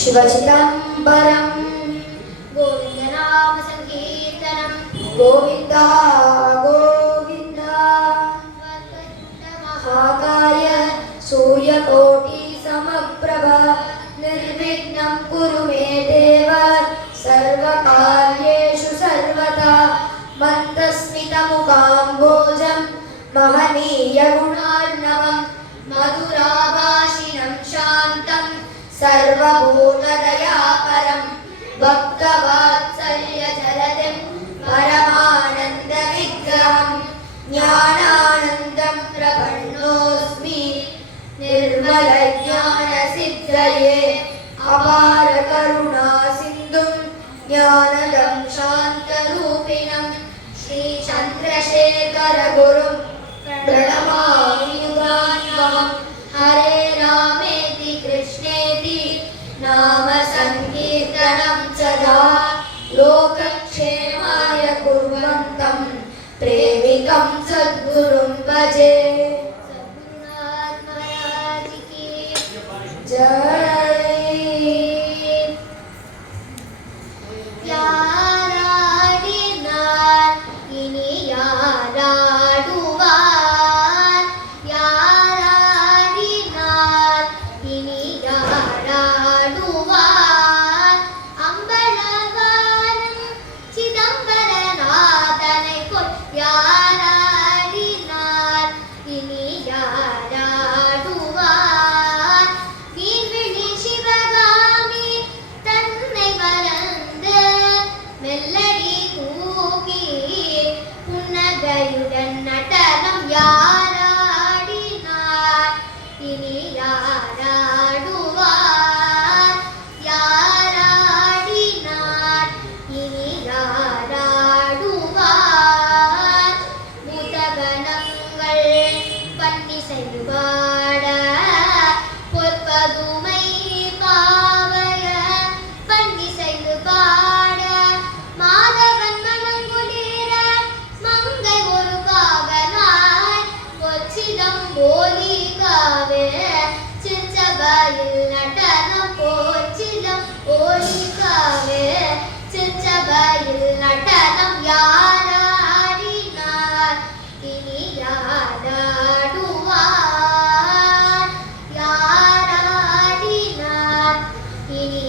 शिवचिदम्बरं गोविन्द नाम संकीर्तनं गोविन्दा गोविन्द महाकाय सूर्यकोटि समप्रभ निर्विघ्नं कुरु मे देव सर्वकार्येषु सर्वदा मन्दस्मितमुकाम्भोजं महनीयगुणार्णवं मधुराभाषिणं शान्तं सर्वभूतदयापरं भक्तवात्सल्यजलधिं परमानन्दविग्रहं ज्ञानानन्दं प्रपन्नोऽस्मि निर्मलज्ञानसिद्धये अपारकरुणासिन्धुं ज्ञानदं शान्तरूपिणं श्रीचन्द्रशेखरगुरुं प्रणमामि युगान्वहं हरे रामेति कृष्णेति नाम संकीर्तनं सदा लोकक्षेमाय कुर्वन्तं प्रेमिकं सद्गुरुं भजे। सद्गुरुनाथ महाराज की जय। யாராடினார் இனி யாராடுவார் யாராடினார் இனி யாராடுவார் அம்பலவானும் சிதம்பரநாதனை கொள் யாராடினார் இனி யாராடுவார் நீர்விழி சிவகாமி தன்னை மறந்து மெல்லடி தூக்கி புன்னகையுடன் நடனம் யாராடினார் இனி யாராடுவார் யாராடினார் இனி யாராடுவார் பூதகணங்கள் பன்னிசைந்து பாட பொற்பதுமை பாவைய பன்னிசைந்து பாட மாதவன் மனங்குளிர மங்கை ஒரு காவனாய் பொச்சிதம் போலிகாவே சிற்றபையில் நடனம் போச்சிதம் போலிகாவே சிற்றபையில் நடனம் யாராடினார் இனி யாராடுவார் யாராடினார் இனி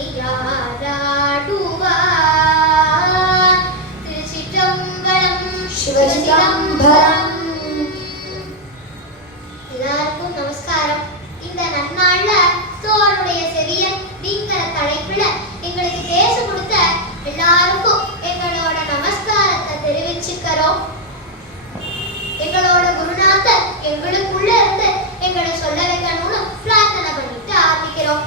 யாராடுவார் திருச்சிற்றம்பலம் சிவசிதம்பரம். எல்லாருக்கும் நமஸ்காரம். இந்த நன்னாள்ல தோளுடைய செவியன் நீங்கிற தலைப்புல எங்களுக்கு பேச கொடுத்த எல்லாருக்கும் எங்களோட நமஸ்காரத்தை தெரிவிச்சுக்கிறோம். எங்களோட குருநாதர் எங்களுக்குள்ள இருந்து எங்களை சொல்ல வைக்கணும்னு பிரார்த்தனை பண்ணிட்டு ஆரம்பிக்கிறோம்.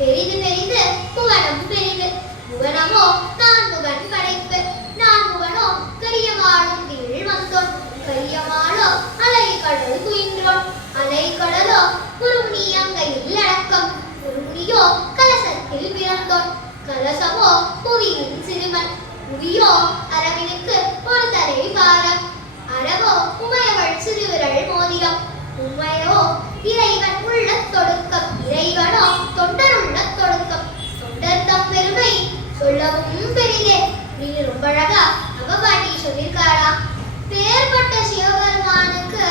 பெரிது பெரிது புவனம் பெரிது புவனமோ நான் முகன் படைப்பு நான் முகனோ கரியமாளும் கீழ் வந்தோன் கரியமாளோ அலை கடல் துயின்றோன் அலை கடலோ குருமணி அங்கையில் அடக்கம் குருமணியோ கலசத்தில் பிறந்தோன் கலசமோ புவியின் சிறுவன் புவியோ அரவினுக்கு ஒரு தலை பாரம் அரவோ உமையவள் சிறுவிரல் மோதிரம் உமையோ இறைவன் உள்ள தொடுக்கம் இறைவனோ தொண்டர் உள்ள தொடுக்கம் தொண்டர் தம் பெருமை சொல்லவும் பெரிதே நீ ரொம்ப அழகா அவ பாட்டி சொல்லியிருக்காளா. பேர்பட்ட சிவபெருமானுக்கு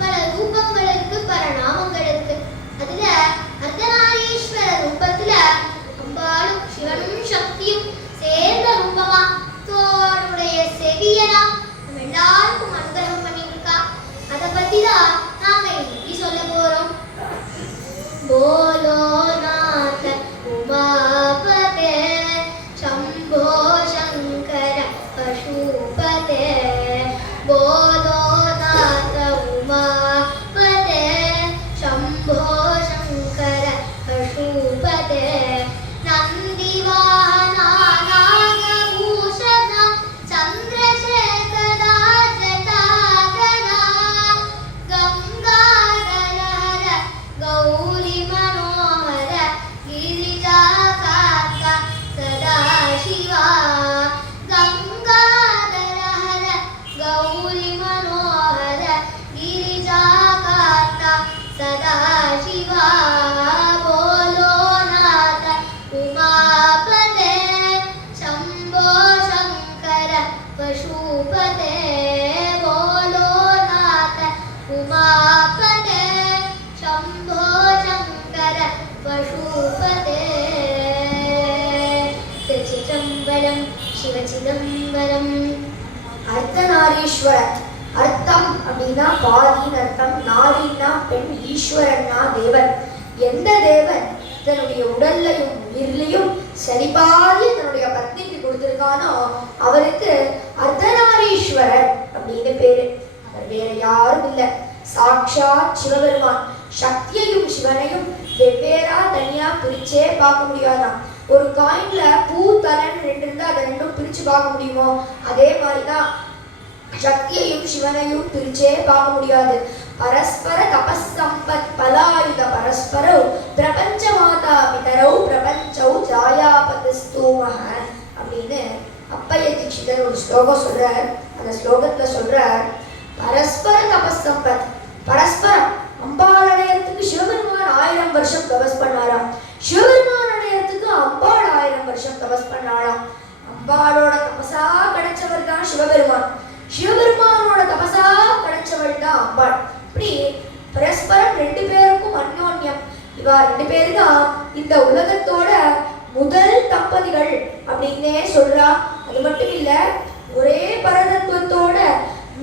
பல ரூபங்கள் இருக்கு, பல நாமங்கள் இருக்கு. அதுல அர்த்தநாரீஸ்வர ரூபத்துல அம்பாளும் சிவனும் சக்தியும் சேர்ந்த ரூபமா தோளுடைய செவியனா நம்ம எல்லாருக்கும் அனுகிரகம் பண்ணிட்டு இருக்கா. அதை பத்தி தான் நாம சிவசிதம்பரம். அர்த்தநாரீஸ்வரர். அர்த்தம் அப்படின்னா பாதின்னு அர்த்தம், நாரின்னா பெண், ஈஸ்வரன்னா தேவன். எந்த தேவன் தன்னுடைய உடல்லையும் உயிர்லையும் சரிபாதி தன்னுடைய பத்னிக்கு கொடுத்திருக்கானோ அவருக்கு அர்த்தநாரீஸ்வரர் அப்படின்னு பேரு. அவர் வேற யாரும் இல்லை, சாக்ஷாத் சிவபெருமான். சக்தியையும் சிவனையும் வெவ்வேறா தனியா பிரிச்சே பார்க்க முடியாதான். ஒரு காயின்ல பூ தலைன்னு ரெண்டு இருந்தா அதை ரெண்டும் பிரிச்சு பார்க்க முடியுமோ அதே மாதிரிதான் சக்தியையும் சிவனையும் பிரிச்சே பார்க்க முடியாது. பரஸ்பர தபசம்பத் பலாயுத பரஸ்பரௌ பிரபஞ்ச மாதா பிதரௌ பிரபஞ்சௌ ஜாயாபதஸ்தூமஹ அப்படின்னு அப்பைய தீட்சிதர் ஒரு ஸ்லோகம் சொல்றார். அந்த ஸ்லோகத்துல சொல்றார், பரஸ்பர தபசம்பத். பரஸ்பரம் அம்பாள் அடையறதுக்கு சிவபெருமான் 1000 வருஷம் தபஸ் பண்ணாராம், சிவபெருமான் அடையறதுக்கு அம்பாள் 1000 வருஷம் தபஸ் பண்ணாராம். அம்பாளோட தபசா கிடைச்சவர் தான் சிவபெருமான், சிவபெருமானோட தபசா கிடைச்சவள் தான் அம்பாள். இப்படி பரஸ்பரம் ரெண்டு பேருக்கும் அந்யோன்யம். இவா ரெண்டு பேரு தான் இந்த உலகத்தோட முதல் தம்பதிகள் அப்படின்னே சொல்றா. அது மட்டும் இல்ல, ஒரே பரதத்துவத்தோட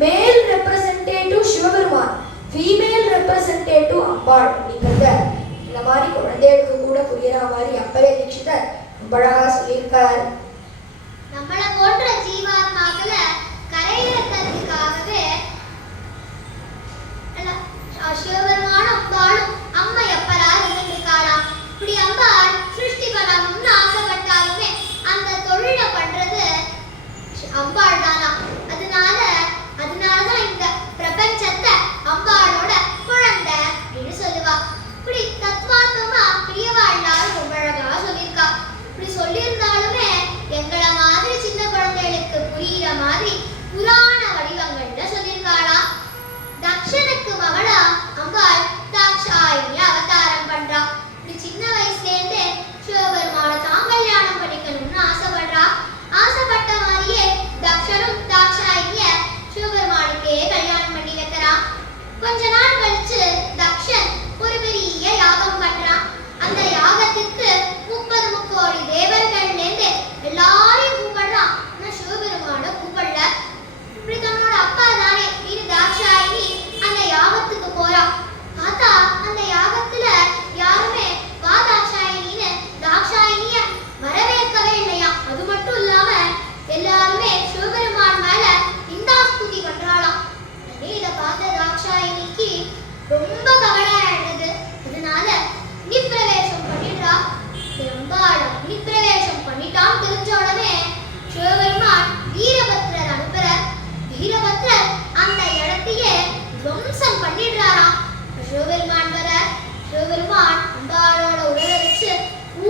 மேல் ரெப்ரசன்டேட்டிவ் சிவபெருமான், ஃபீமேல் ரெப்ரசன்டேட்டிவ் அம்பாள் அப்படிங்கிறத இந்த மாதிரி குழந்தைகளுக்கு கூட புரியுற மாதிரி அப்பைய தீட்சிதர் ரொம்ப அழகா சொல்லியிருக்கார். நம்மள போன்ற ஜீவாத்மாக்களை கரையிறதுக்காகவே சிவபெருமான அம்பாளும் அம்மா எப்பரா இருந்திருக்காளாம். இப்படி அம்பாள் சிருஷ்டி பண்ணணும்னு ஆசைப்பட்டாலுமே அந்த தொழிலை பண்றது அம்பாள் தானா. அதனாலதான் இந்த பிரபஞ்சத்தை அம்பாளோட குழந்தை அப்படின்னு சொல்லுவா. இப்படி தத்வார்த்தமா பிரியவா எல்லாரும் ரொம்ப அழகா சொல்லியிருக்கா. இப்படி சொல்லியிருந்தாலுமே எங்களை மாதிரி சின்ன குழந்தைகளுக்கு புரியுற மாதிரி புராண வடிவங்கள்ல சொல்லியிருக்காளா. தக்ஷனுக்கு மகளா அம்பாள் தாக்ஷாயினி அவதாரம் பண்றா. இப்படி சின்ன வயசுல இருந்தே சிவபெருமான தான் கல்யாணம் பண்ணிக்கணும்னு ஆசைப்படுறா. ஆசைப்பட்ட மாதிரியே தக்ஷனும் தாக்ஷாயினிய சிவபெருமானுக்கே கல்யாணம் பண்ணி வைக்கிறான். கொஞ்ச நாள் கழிச்சு தக்ஷன் ஒரு பெரிய யாகம் பண்றான். அந்த யாகத்துக்கு 30 முக்கோடி தேவர்கள்ல இருந்து எல்லாரையும் கூப்பிடுறான். ஆனா சிவபெருமான கூப்பிடல. இப்படி தன்னோட அப்பா தானே வீடு தாக்ஷாயினி அந்த யாகத்துக்கு போறா. பார்த்தா அந்த யாகத்துல யாருமே வா தாக்ஷாயினின்னு தாக்ஷாயினிய வரவேற்கவே இல்லையா. அது மட்டும் இல்லாம எல்லாருமே சிவபெருமான் மேல இந்தாஸ்துதி பண்றாளாம். இதை பார்த்த தாக்ஷாயினிக்கு ரொம்ப கவலை ஆயிடுது. அதனால அக்னிப்பிரவேசம் பண்ணிடுறா. அக்னிப்பிரவேசம் பண்ணிட்டான்னு தெரிஞ்ச உடனே சிவபெருமான் வீரபத்ரர் அனுப்புறார். வீரபத்ரர் அந்த இடத்தையே துவம்சம் பண்ணிடுறாராம். சிவபெருமான் வர சிவபெருமான் அம்பாளோட உடலை வச்சு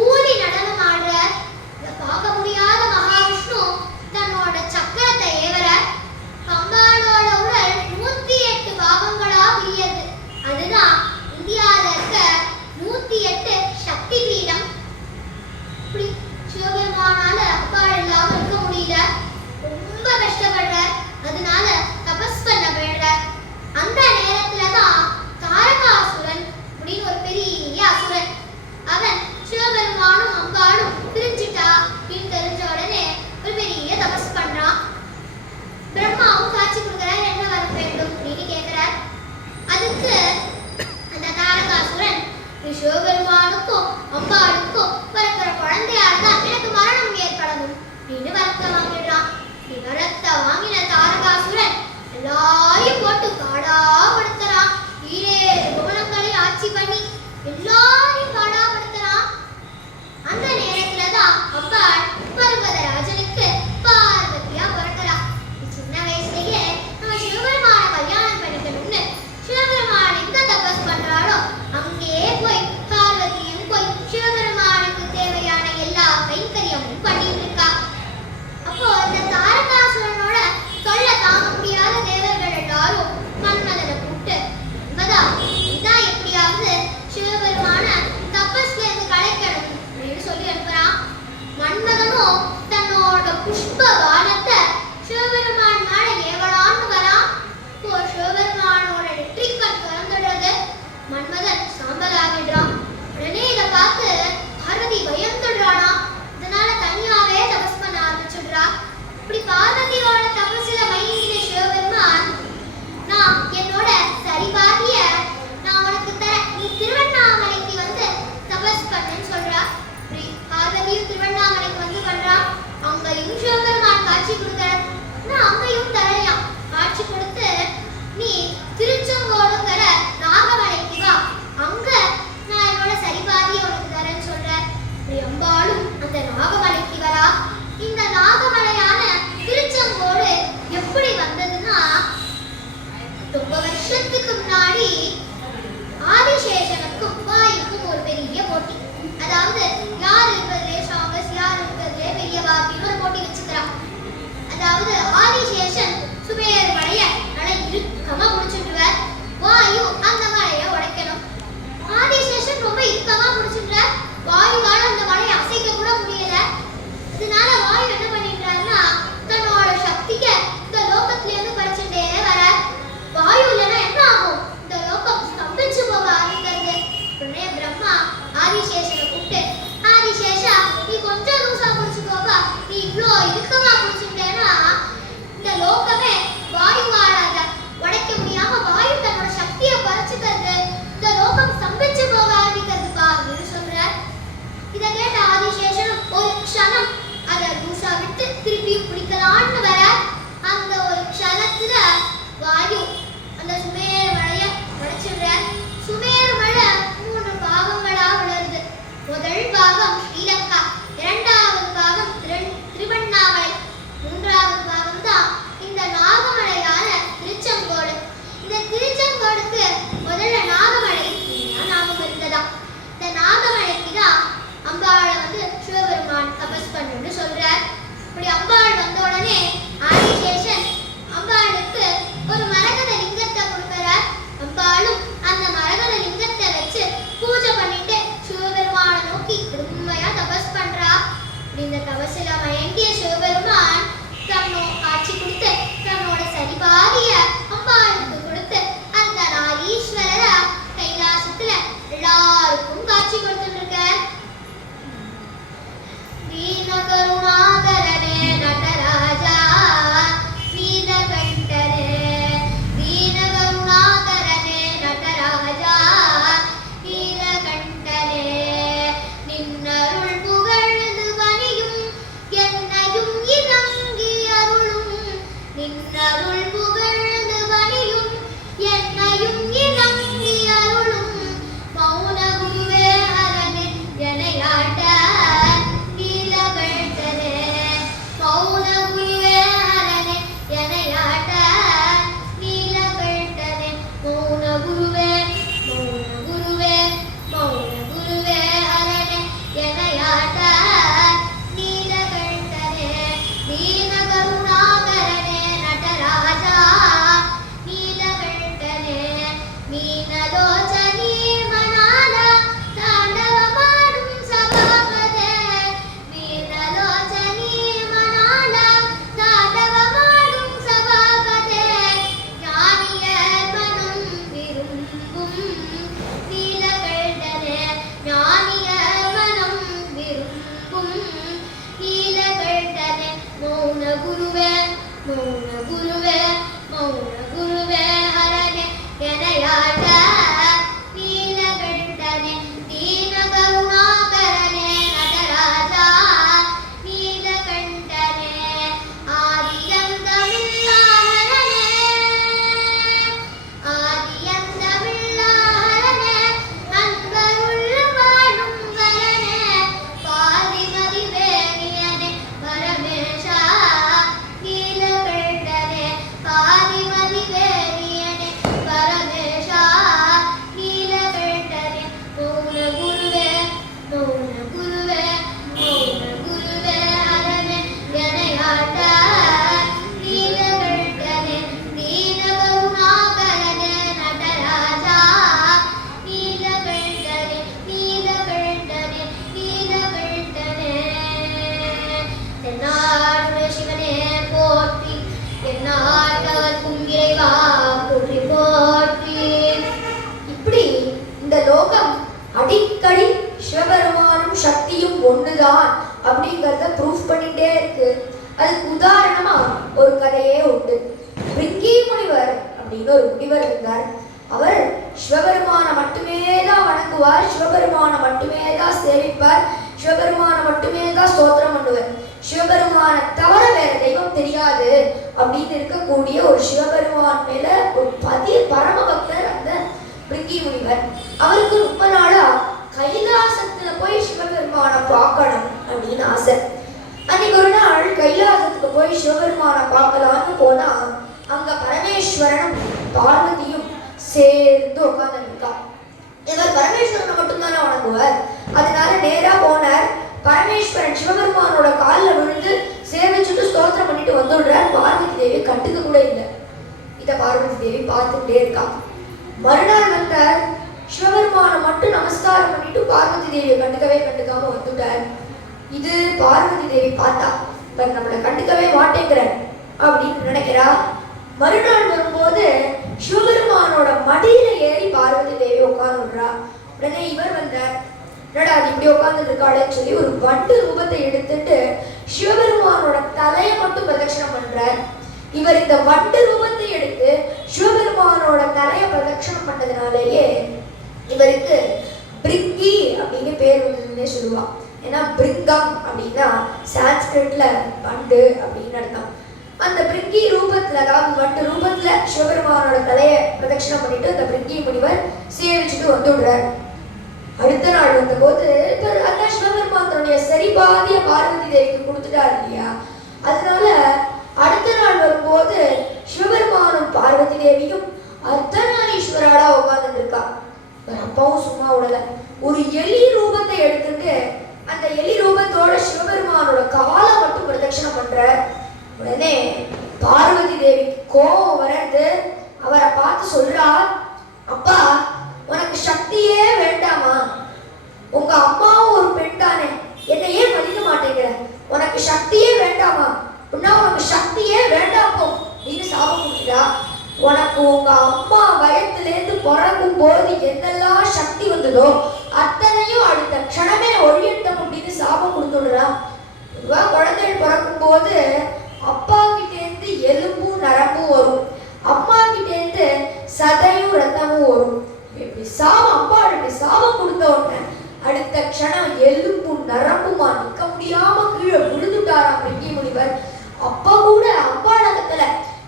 ஊதி நடனம் ஆடுறார். இதை பார்க்க முடியாத மகாவிஷ்ணு தன்னோட சக்கரத்தை ஏவர அம்பாளோட உடல் 108 பாகங்களா பிரியுது. அதுதான் இந்தியாவில் இருக்க 108 சக்தி பீடம். இப்படி சிவபெருமானால அம்பாள் இல்லாம இருக்க முடியல, ரொம்ப கஷ்டப்படுற. அதனால தபஸ் பண்ண வேண்ட. அந்த நேரத்துலதான் தாரகாசுரன் அப்படின்னு ஒரு பெரிய அசுரன், அவன் சிவபெருமானும் அம்பாளும் பிரிஞ்சுட்டா அப்படின்னு தெரிஞ்ச உடனே ஒரு பெரிய தபஸ் பண்றான். பிரம்மாவும் காட்சி கொடுக்கிறார், என்ன வர வேண்டும் அப்படின்னு கேட்கிறார். அதுக்கு அந்த தாரகாசுரன், சிவபெருமானுக்கும் அம்பாளுக்கும் பிறக்கிற குழந்தையால் தான் எனக்கு மரணம் ஏற்படணும் அப்படின்னு வரத்தை வாங்கிடுறான். வரத்தை வாங்கின தாரகாசுரன் எல்லாரையும் போட்டு பாடாப்படுத்துறான். 7 புவனங்களையும் ஆட்சி பண்ணி எல்லாரையும் பாடாப்படுத்துறான். அந்த நேரத்துலதான் அம்பாள் பர்வதராஜனுக்கு பார்வதியா பிறக்கிறா. சின்ன வயசுலயே நம்ம சிவபெருமான கல்யாணம் பண்ணிக்கணும்னு சிவபெருமான் எங்க தபஸ் பண்றாளோ அங்கே போய் பார்வதியும் போய் சிவபெருமானுக்கு தேவையான எல்லா கைங்கரியமும் பண்ணிட்டு இருக்கா. அப்போ இந்த தாரகாசுரனோட தொல்லை தாங்க முடியாத தேவர்கள் எல்லாரும் மன்மதனை கூப்பிட்டு, மன்மதா இதான் எப்படியாவது சிவபெருமான தபஸ்ல இருந்து கலைக்கணும் அப்படின்னு சொல்லி அனுப்புறான். மன்மதனும் தன்னோட புஷ்ப பானத்தை சிவபெருமான் மேல ஏவலான்னு வரான். இப்போ சிவபெருமானோட நெற்றிக்கண் திறந்துடுறது. மன்மதன் சாம்பல் ஆகிடுறான். உடனே இதை பார்த்து பார்வதி பயந்துடுறானா. இதனால தனியாவே தபஸ் பண்ண ஆரம்பிச்சுடுறா. ஆதிசேஷனை கூப்பிட்டு, ஆதிசேஷா நீ கொஞ்சம் லூசா பிடிச்சுக்கோப்பா, நீ இவ்வளோ இறுக்கமா பிடிச்சுக்கிட்டேன்னா இந்த லோகமே வாயுவால உடைக்க முடியாம வாயு தன்னோட சக்தியை குறைச்சிக்கிறது, இந்த லோகம் ஸ்தம்பிச்சு போக ஆரம்பிக்கிறதுப்பா அப்படின்னு சொல்றார். இதை கேட்ட ஆதிசேஷன் ஒரு க்ஷணம் அதை லூசா விட்டு திருப்பியும் பிடிக்கலான்னு வர, அந்த ஒரு க்ஷணத்துல வாயு அந்த சுமேரு மழையை உடைச்சிடுறார். சுமேரு மழை 3 பாகங்களா விழுது. முதல் பாகம் ஸ்ரீலங்கா, இரண்டாவது பாகம் திருவண்ணாமலை, மூன்றாவது பாகம் தான் இந்த நாகமலையான திருச்செங்கோடு. இந்த திருச்செங்கோடுக்கு முதல்ல நாகமலை நாமம் இருந்ததா. இந்த நாகமலைக்கு தான் அம்பாளை சிவபெருமான் தபஸ் பண்ணுன்னு சொல்றார். இப்படி அம்பாள் வந்த உடனே ஆதிசேஷன் அம்பாளுக்கு ஒரு மரகத லிங்கத்தை கொடுக்கிறார். அம்பாளும் அந்த மரகத லிங்கத்தை வச்சு பூஜை பண்ணிட்டு சிவபெருமானை நோக்கி உண்மையா தபஸ் பண்றா. இந்த தபஸ்ல மயங்கிய சிவபெருமான் காட்சி கொடுத்து தன்னோட சரிபாதிய அம்பாளுக்கு கொடுத்து அந்த நாரீஸ்வரரை கைலாசத்துல எல்லாருக்கும் காட்சி கொடுத்துட்டு இருக்கார். தீனகருணாகரனே நடராஜா நீலகண்டனே, தீனகருணாகரனே நடராஜா நீலகண்டனே, நின்னருள் புகழ்ந்து பணியும் என்னையும் இணங்கி அருளும், நின்னருள் புகழ்ந்து பணியும் என்னையும் இணங்கி அருளும், மௌன குருவே அரனே எனையாட்ட நீலகண்டனே, மௌன குருவே அரனே எனையாட்ட நீலகண்டனே, மௌன குருவே மௌன குருவே மௌன குருவே அரனே எனையாட்ட நீலகண்டனே, தீனகருணாகரனே நடராஜா நீலகண்டனே, மீனலோச்சனீ மணால தாண்டவமாடும் சபாபதே, மீனலோச்சனீ மணால தாண்டவமாடும் சபாபதே, ஞானியர் மனம் விரும்பும் நீலகண்டனே, ஞானியர் மனம் விரும்பும் நீலகண்டனே, மௌன குருவே மௌன குருவே மௌன குருவே ஹரனே எனையாட்ட நீலகண்டனே, தீனகருணாகரனே நடராஜா நீலகண்டனே, ஆதியந்தமில்லாஹரனே ஆதியந்தமில்லாஹரனே, அன்பருள்ள வாழும் வரனே, பாதிமதி வேணியனே பரமேஷா நீலகண்டனே, பாதிமதி வேணியனே பரமேஷா நீலகண்டனே, மௌன குருவே மௌன குருவே மௌன குருவே அரனே எனையாட்ட நீலகண்டனே, தீனகருணாகரனே நடராஜா நீலகண்டனே, நீலகண்டனே நீலகண்டனே, தென்னாடுடைய சிவனே போற்றி, எந்நாட்டவர்க்கும் இறைவா போற்றி போற்றி. இப்படி இந்த லோகம் அடிக்கடி சிவபெருமானும் சக்தியும் ஒண்ணுதான் அப்படிங்கறத ப்ரூஃப் பண்ணிட்டே இருக்கு. அதுக்கு உதாரணமா ஒரு கதையே உண்டு. பிரிங்கி முனிவர் அப்படின்னு ஒரு முனிவர் இருந்தார். அவர் சிவபெருமானை மட்டுமே தான் வணங்குவார், சிவபெருமானை மட்டுமே தான் சேவிப்பார், சிவபெருமானை மட்டுமே தான் ஸ்தோத்திரம் பண்ணுவார். சிவபெருமானை தவிர வேற தெய்வம் தெரியாது அப்படின்னு இருக்கக்கூடிய ஒரு சிவபெருமான் மேல ஒரு பரம பக்தர் அந்த பிரிங்கி முனிவர். அவருக்கு ரொம்ப நாளா கைலாசத்துல போய் சிவபெருமானை பார்க்கணும் அப்படின்னு ஆசை. அன்னைக்கு ஒரு நாள் கைலாசத்துக்கு போய் சிவபெருமானை பார்க்கலான்னு போனா அங்க பரமேஸ்வரனும் பார்வதியும் சேர்ந்து உட்கார்ந்துருக்கா. இவர் பரமேஸ்வரனை மட்டும்தானே வணங்குவார். அதனால நேரா போனார். பரமேஸ்வரன் சிவபெருமானோட காலில் விழுந்து சேவிச்சுட்டு ஸ்தோத்திரம் பண்ணிட்டு வந்துடுறார். பார்வதி தேவி கண்டுக்க கூட இல்லை. இதை பார்வதி தேவி பார்த்துட்டே இருக்கா. மறுநாள் வந்தார். சிவபெருமானை மட்டும் நமஸ்காரம் பண்ணிட்டு பார்வதி தேவியை கண்டுக்காம வந்துட்டார். இது பார்வதி தேவி பார்த்தா இவர் நம்மளை கண்டுக்கவே மாட்டேங்கிறார் அப்படின்னு நினைக்கிறா. மறுநாள் வரும்போது சிவபெருமானோட மடியில ஏறி பார்வதி தேவி உட்கார்ந்துடுறா. உடனே இவர் வந்தார். என்னடா அது இப்படி உட்கார்ந்துட்டு இருக்காளேன்னு சொல்லி ஒரு வண்டு ரூபத்தை எடுத்துட்டு சிவபெருமானோட தலையை மட்டும் பிரதட்சணம் பண்றார். இவர் இந்த வண்டு ரூபத்தை எடுத்து சிவபெருமானோட தலையை பிரதட்சணம் பண்ணதுனாலேயே இவருக்கு பிரிங்கி அப்படின்னு பேர் வந்ததுன்னே சொல்லுவான். ஏன்னா பிரிங்கம் அப்படின்னா சான்ஸ்கிரிட்ல வண்டு அப்படின்னு அர்த்தம். அந்த பிரிங்கி ரூபத்துல, அதாவது வண்டு ரூபத்துல சிவபெருமானோட தலையை பிரதட்சணம் பண்ணிட்டு அந்த பிரிங்கி முனிவர் சேவிச்சுட்டு வந்து விடுறார். அடுத்த நாள் வந்த போது அதான் சிவபெருமான் தன்னுடைய சரிபாதிய பார்வதி தேவிக்கு கொடுத்துட்டார் இல்லையா, அதனால அடுத்த நாள் வரும்போது சிவபெருமானும் பார்வதி தேவியும் அர்த்தநாரீஸ்வராளா உட்கார்ந்து இருக்கா. அப்பாவும் சும்மா விடல, ஒரு எலி ரூபத்தை எடுத்துட்டு அந்த எலி ரூபத்தோட சிவபெருமானோட காலை மட்டும் பிரதட்சணம் பண்ற. உடனே பார்வதி தேவி கோபம் வர்றது, அவரை பார்த்து சொல்றா, அப்பா உனக்கு சக்தியே வேண்டாமா? உங்க அம்மாவும் ஒரு பெண் தானே, என்னையே மதிக்க மாட்டேங்கிற, உனக்கு சக்தியே வேண்டாமா? உனக்கு சக்தியே வேண்டாமோ நீனு சாபம் கொடுத்துட்டா. உனக்கு உங்க அம்மா வயத்திலேருந்து பிறக்கும் போது என்னெல்லாம் சக்தி வந்ததோ அத்தனையும் அடுத்த க்ஷணமே ஒழியட்டும் அப்படின்னு சாபம் கொடுத்துடுறா. குழந்தைகள் பிறக்கும் போது அப்பா கிட்டேருந்து எலும்பும் நரம்பும் வரும், அம்மா கிட்டேருந்து சதையும் ரத்தமும் வரும். இப்படி சாபம், அப்பா இப்படி சாபம் கொடுத்த உடனே அடுத்த க்ஷணம் எலும்பும் நரம்புமா நிற்க முடியாம கீழே விழுந்துட்டாராம் பிரிங்கி முனிவர். அப்பா கூட அம்பாடகத்துல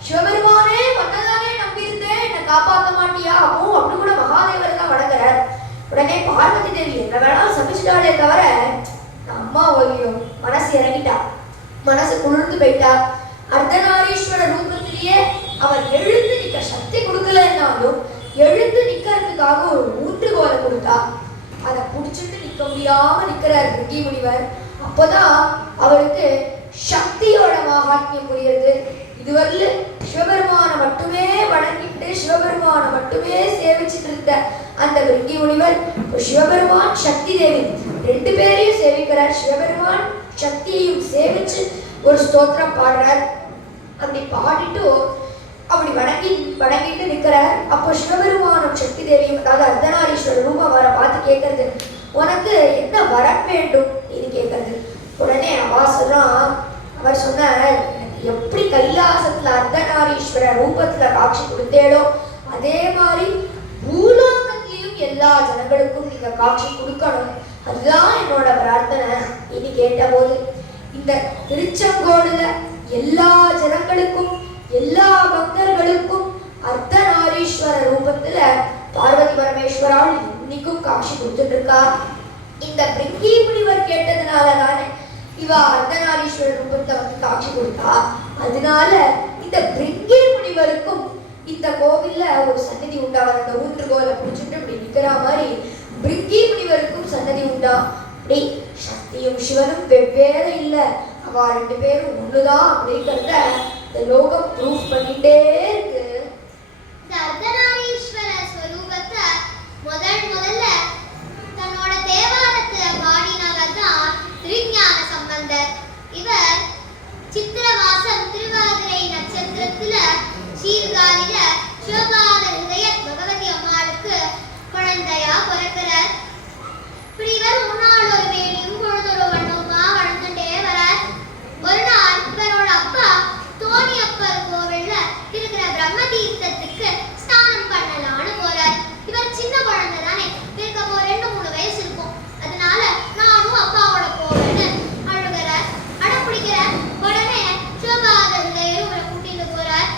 சிவபெருமானே மன்னதானே நம்பியிருந்தேன், என்னை காப்பாற்ற மாட்டியா அப்போ அப்படி கூட மகாதேவர் தான் வணங்குறார். உடனே பார்வதி தேவி என்ன வேணாலும் சமைச்சிட்டாலே தவிர அம்மா ஓய்யும் மனசு இறங்கிட்டா, மனசு குளிர்ந்து போயிட்டா. அர்த்தநாரீஸ்வர ரூபத்திலேயே அவர் எழுந்து நிக்க சக்தி கொடுக்கலன்னாலும் எழுந்து நிக்கிறதுக்காக ஒரு ஊன்றுகோலை கொடுத்தா. அதை புடிச்சிட்டு நிக்க முடியாம நிக்கிறார் பிரிங்கி முனிவர். அப்போதான் அவருக்கு சக்தியோட மகாத்மியம் புரியுது. இதுவரையில சிவபெருமான மட்டுமே வணங்கிட்டு சிவபெருமான மட்டுமே சேவிச்சுட்டு இருந்த அந்த பிரிங்கி முனிவர் சிவபெருமான் சக்தி தேவி ரெண்டு பேரையும் சேவிக்கிறார். சிவபெருமான் சக்தியையும் சேவிச்சு ஒரு ஸ்தோத்திரம் பாடுறார். அப்படி பாடிட்டு அப்படி வணங்கிட்டு நிற்கிறார். அப்போ சிவபெருமானும் சக்தி தேவியும், அதாவது அர்த்தநாரீஸ்வரர் ரூபம் அவரை பார்த்து கேட்கறது, உனக்கு என்ன வரம் வேண்டும் இது கேட்கறது. உடனே அவர் சொன்னார், எப்படி கைலாசத்துல அர்த்தநாரீஸ்வர ரூபத்துல காட்சி கொடுத்தேடோ அதே மாதிரி பூலோகத்திலையும் எல்லா ஜனங்களுக்கும் நீங்க காட்சி கொடுக்கணும், அதுதான் என்னோட பிரார்த்தனை இனி கேட்ட போது. இந்த திருச்செங்கோடுல எல்லா ஜனங்களுக்கும் எல்லா பக்தர்களுக்கும் அர்த்தநாரீஸ்வர ரூபத்துல பார்வதி பரமேஸ்வரால் இன்னைக்கும் காட்சி கொடுத்துட்டு இருக்கா. இந்த பிரிங்கி முனிவர் கேட்டதுனால தானே இவ அர்த்தநாரீஸ்வர ரூபத்தை வந்து காட்சி கொடுத்தா. அதனால இந்த பிரிங்கி முனிவருக்கும் இந்த கோவில்ல ஒரு சன்னதி உண்டா. அந்த ஊன்றுகோலை பிடிச்சிட்டு இப்படி நிக்கிற மாதிரி பிரிங்கி முனிவருக்கும் சன்னதி உண்டா. அப்படி சக்தியும் சிவனும் வெவ்வேறு இல்லை, அவ ரெண்டு பேரும் ஒண்ணுதான் அப்படிங்கிறத இந்த லோகம் ப்ரூஃப் பண்ணிட்டே இருக்கு. இந்த அர்த்தநாரீஸ்வர ஸ்வரூபத்தை முதல்ல தன்னோட தேவாரத்துல பாடினவர் தான் திருஞான சம்பந்தர். இவர் சித்திர மாசம் திருவாதிரை நட்சத்திரத்துல சீர்காழியில சிவபாத ஹிருதய பகவதி அம்மாளுக்கு குழந்தையா பிறக்கிறார். இப்படி இவர் முன்னாள் ஒரு வேலையும் பொழுதொரு வண்ணமா வளர்ந்துட்டே வரார். ஒரு நாள் இவரோட அப்பா தோணியப்பர் கோவில்ல இருக்கிற பிரம்ம தீர்த்தத்துக்கு ஸ்நானம் பண்ணலான்னு போறார். இவர் சின்ன குழந்தை தானே, இவருக்கு அப்போ 2-3 வயசு இருக்கும். அதனால நானும் அப்பாவோட போவேன்னு அழுகிறார், அடம்பிடிக்கிறார். உடனே சிவபாத ஹிருதயர் இவரை கூட்டிட்டு போறார்.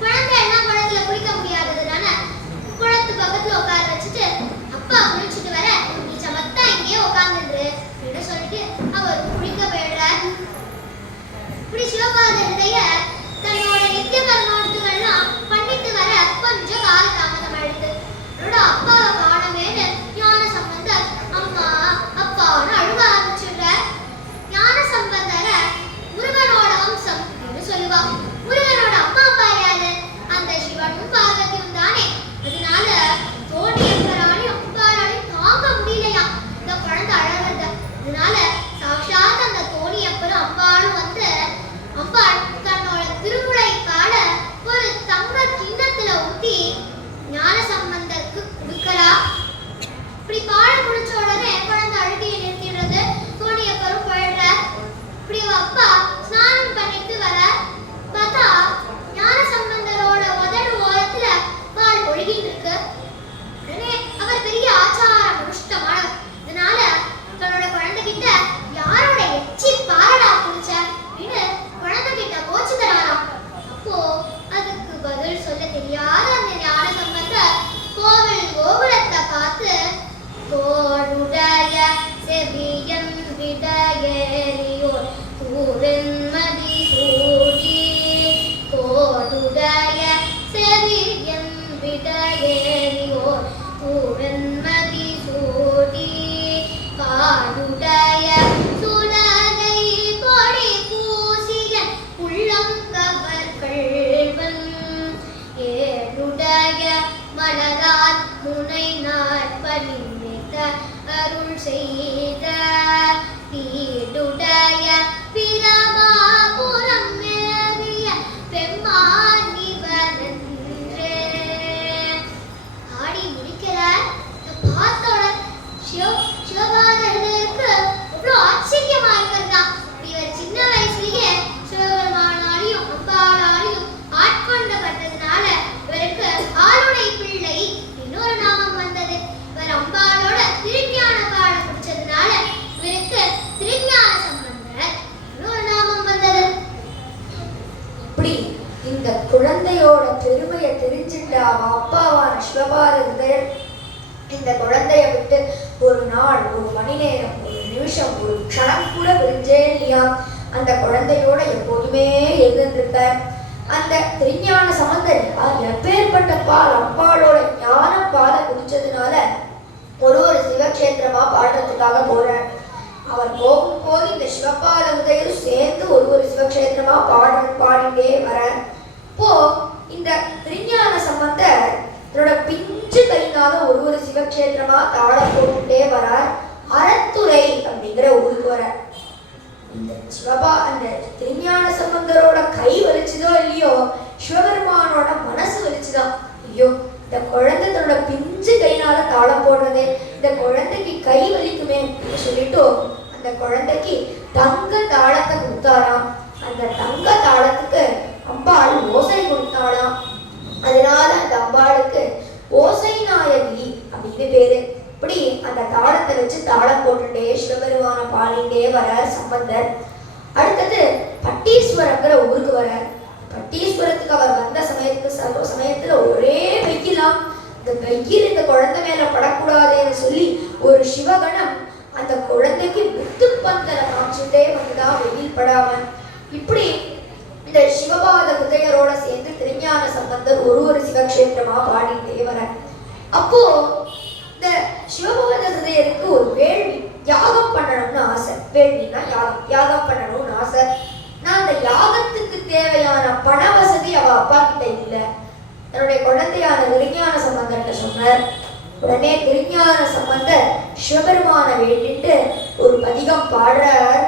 குழந்தை எல்லாம் குளத்துல குளிக்க முடியாததுனால குளத்து பக்கத்துல உட்கார வச்சுட்டு, அப்பா குளிச்சுட்டு வர நீ சமத்தா இங்கேயே உட்காந்துரு அப்படின்னு சொல்லிட்டு அவர் குளிக்க போயிடுறார். இப்படி சிவபாத ஹிருதயர் தன்னோட நித்திய கர்மார்த்தங்கள்லாம் பண்ணிட்டு வர அப்ப செய்த தீடுடைய பிரமாபுரம் மேவிய பெம்மானிவனன்றே. ஆடி முடிக்கிறார். பார்த்தோட சிவபாதர்களுக்கு அவ்வளோ ஆச்சரியமா இருக்கிறதா. இவர் சின்ன வயசுலயே சிவபெருமானாலையும் அம்பாளாலையும் ஆட்கொண்டப்பட்டதுனால இவருக்கு ஆளுடை பிள்ளை இன்னொரு நாமம் வந்தது. இவர் அம்பாளோட திருஞான பாடம் பிடிச்சதுனால இவருக்கு திருஞான சம்பந்தர் இன்னொரு நாமம் வந்தது. இப்படி இந்த குழந்தையோட பெருமையை தெரிஞ்சுட்ட அவ அப்பாவான சிவபாதர் இந்த குழந்தைய விட்டு ஒரு நாள், ஒரு மணி நேரம், ஒரு நிமிஷம், ஒரு க்ஷணம் கூட பிரிஞ்சே இல்லையா. அந்த குழந்தையோட எப்போதுமே இருந்திருக்க. அந்த திருஞான சம்பந்தர் எப்பேற்பட்ட பால், அப்பாளோட ஞான பாலை குடிச்சதுனால ஒரு சிவக்ஷேத்திரமா பாடுறதுக்காக போறார். அவர் போகும்போது இந்த சிவபாத உதயரும் சேர்ந்து ஒரு சிவக்ஷேத்திரமா பாடிட்டே வர. இப்போ இந்த திருஞான சம்பந்தர் தன்னோட பிஞ்சு கையினால ஒரு சிவக்ஷேத்திரமா தாளம் போட்டுட்டே வரார். அறத்துறை அப்படிங்கிற ஊருக்கு வர. இந்த அந்த திருஞான சம்பந்தரோட கை வலிச்சுதோ இல்லையோ, சிவபெருமானோட மனசு வலிச்சுதான். ஐயோ, இந்த குழந்தை தன்னோட பிஞ்சு கையினால தாளம் போடுறதே, இந்த குழந்தைக்கு கை வலிக்குமே அப்படின்னு சொல்லிட்டு அந்த குழந்தைக்கு தங்க தாளத்தை கொடுத்தாராம். அந்த தங்க தாளத்துக்கு அம்பாள் ஓசை கொடுத்தாளாம். அதனால அந்த அம்பாளுக்கு ஓசை நாயகி அப்படின்னு பேரு. இப்படி அந்த தாளத்தை வச்சு தாளம் போட்டுட்டே சிவபெருமான பாடிட்டே வரார் சம்பந்தர். அடுத்தது பட்டீஸ்வரங்கிற ஊருக்கு வரார். பட்டீஸ்வரத்துக்கு அவர் வந்த சமயத்துல ஒரே வெயிலாம். இந்த வெயில் இந்த குழந்தை மேல படக்கூடாதுன்னு சொல்லி ஒரு சிவகணம் அந்த குழந்தைக்கு முத்து பந்தலை காமிச்சுட்டே வந்துதான் வெயில் படாம. இப்படி இந்த சிவபாத உதயரோட சேர்ந்து திருஞான சம்பந்தர் ஒரு சிவக்ஷேத்திரமா பாடிட்டே வர. அப்போ இந்த சிவபாத உதயருக்கு ஒரு வேள்வி, யாகம் பண்ணணும்னு ஆசை. வேள்வினா யாகம் பண்ணணும்னு ஆசை. நான் அந்த யாகத்துக்கு தேவையான பண வசதி அவ அப்பா கிட்ட இல்லை. தன்னுடைய குழந்தையான திருஞான சம்பந்தர்கிட்ட சொன்னார். உடனே திருஞான சம்பந்தர் சிவபெருமான வேண்டிட்டு ஒரு பதிகம் பாடுறார்.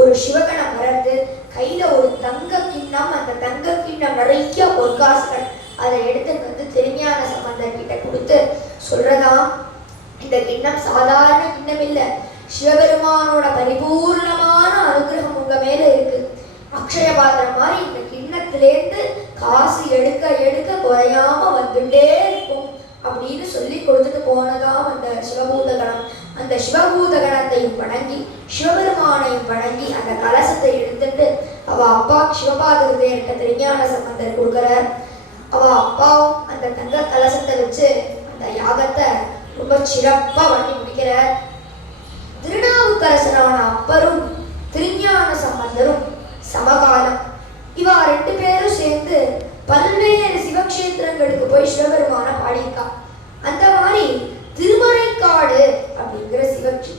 ஒரு சிவகணம் வளர்ந்து கையில ஒரு தங்க கிண்ணம், அந்த தங்க கிண்ணம் நிறைய பொற்காசுகள், அதை எடுத்து வந்து திருஞான சம்பந்தர் கிட்ட கொடுத்து சொல்றதாம், இந்த கிண்ணம் சாதாரண கிண்ணம் இல்லை, சிவபெருமானோட பரிபூர்ணமான அனுகிரகம் உங்க மேல இருக்கு. அக்ஷய பாத்திரம் மாதிரி இந்த கிண்ணத்திலேருந்து காசு எடுக்க எடுக்க குறையாம வந்துட்டே இருக்கும் அப்படின்னு சொல்லி கொடுத்துட்டு போனதாம் அந்த சிவபூதகணம். அந்த சிவபூதகணத்தையும் வணங்கி சிவபெருமானையும் வணங்கி அந்த கலசத்தை எடுத்துட்டு அவ அப்பா சிவபாதத்தை இருக்க திருஞான சம்பந்தர் கொடுக்குறார். அவ அப்பாவும் அந்த தங்க கலசத்தை வச்சு அந்த யாகத்தை ரொம்ப சிறப்பா பண்ணி முடிக்கிறார். திருநாவுக்கரசரான அப்பரும் திருஞான சம்பந்தரும் சமகாலம். இவா 2 பேரும் சேர்ந்து பல்வேறு சிவக்ஷேத்திரங்களுக்கு போய் சிவபெருமான பாடியிருக்கா. அந்த மாதிரி திருமறைக்காடு அப்படிங்கிற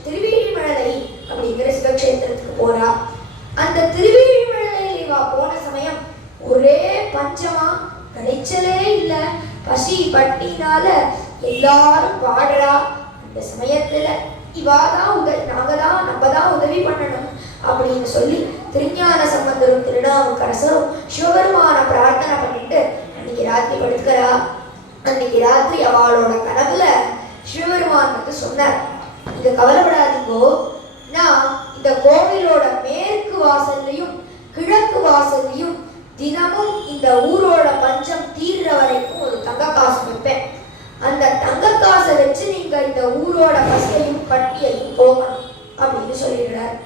திருவேழிமலை அப்படிங்கிற சிவக்ஷேத்திரத்துக்கு போறா. அந்த திருவேழிமலையில் இவா போன சமயம் ஒரே பஞ்சமா, கிடைச்சலே இல்ல, பசி பட்டினால எல்லாரும் பாடுறா. அந்த சமயத்துல இவாதான் நம்ம தான் உதவி பண்ணணும் அப்படின்னு சொல்லி திருஞான சம்பந்தரும் திருநாவுக்கரசரும் சிவபெருமான பிரார்த்தனை பண்ணிட்டு அன்னைக்கு ராத்திரி படுக்கிறா. அன்னைக்கு ராத்திரி அவளோட கனவுல சிவபெருமான் வந்து சொன்னார், இங்க கவலைப்படாதீங்கோ, நான் இந்த கோவிலோட மேற்கு வாசல்லையும் கிழக்கு வாசல்லையும் தினமும் இந்த ஊரோட பஞ்சம் தீர்ற வரைக்கும் ஒரு தங்க காசு வைப்பேன். அந்த தங்க காசை வச்சு நீங்க இந்த ஊரோட பசியையும் பட்டியையும் போகணும் அப்படின்னு சொல்லிடுறார்.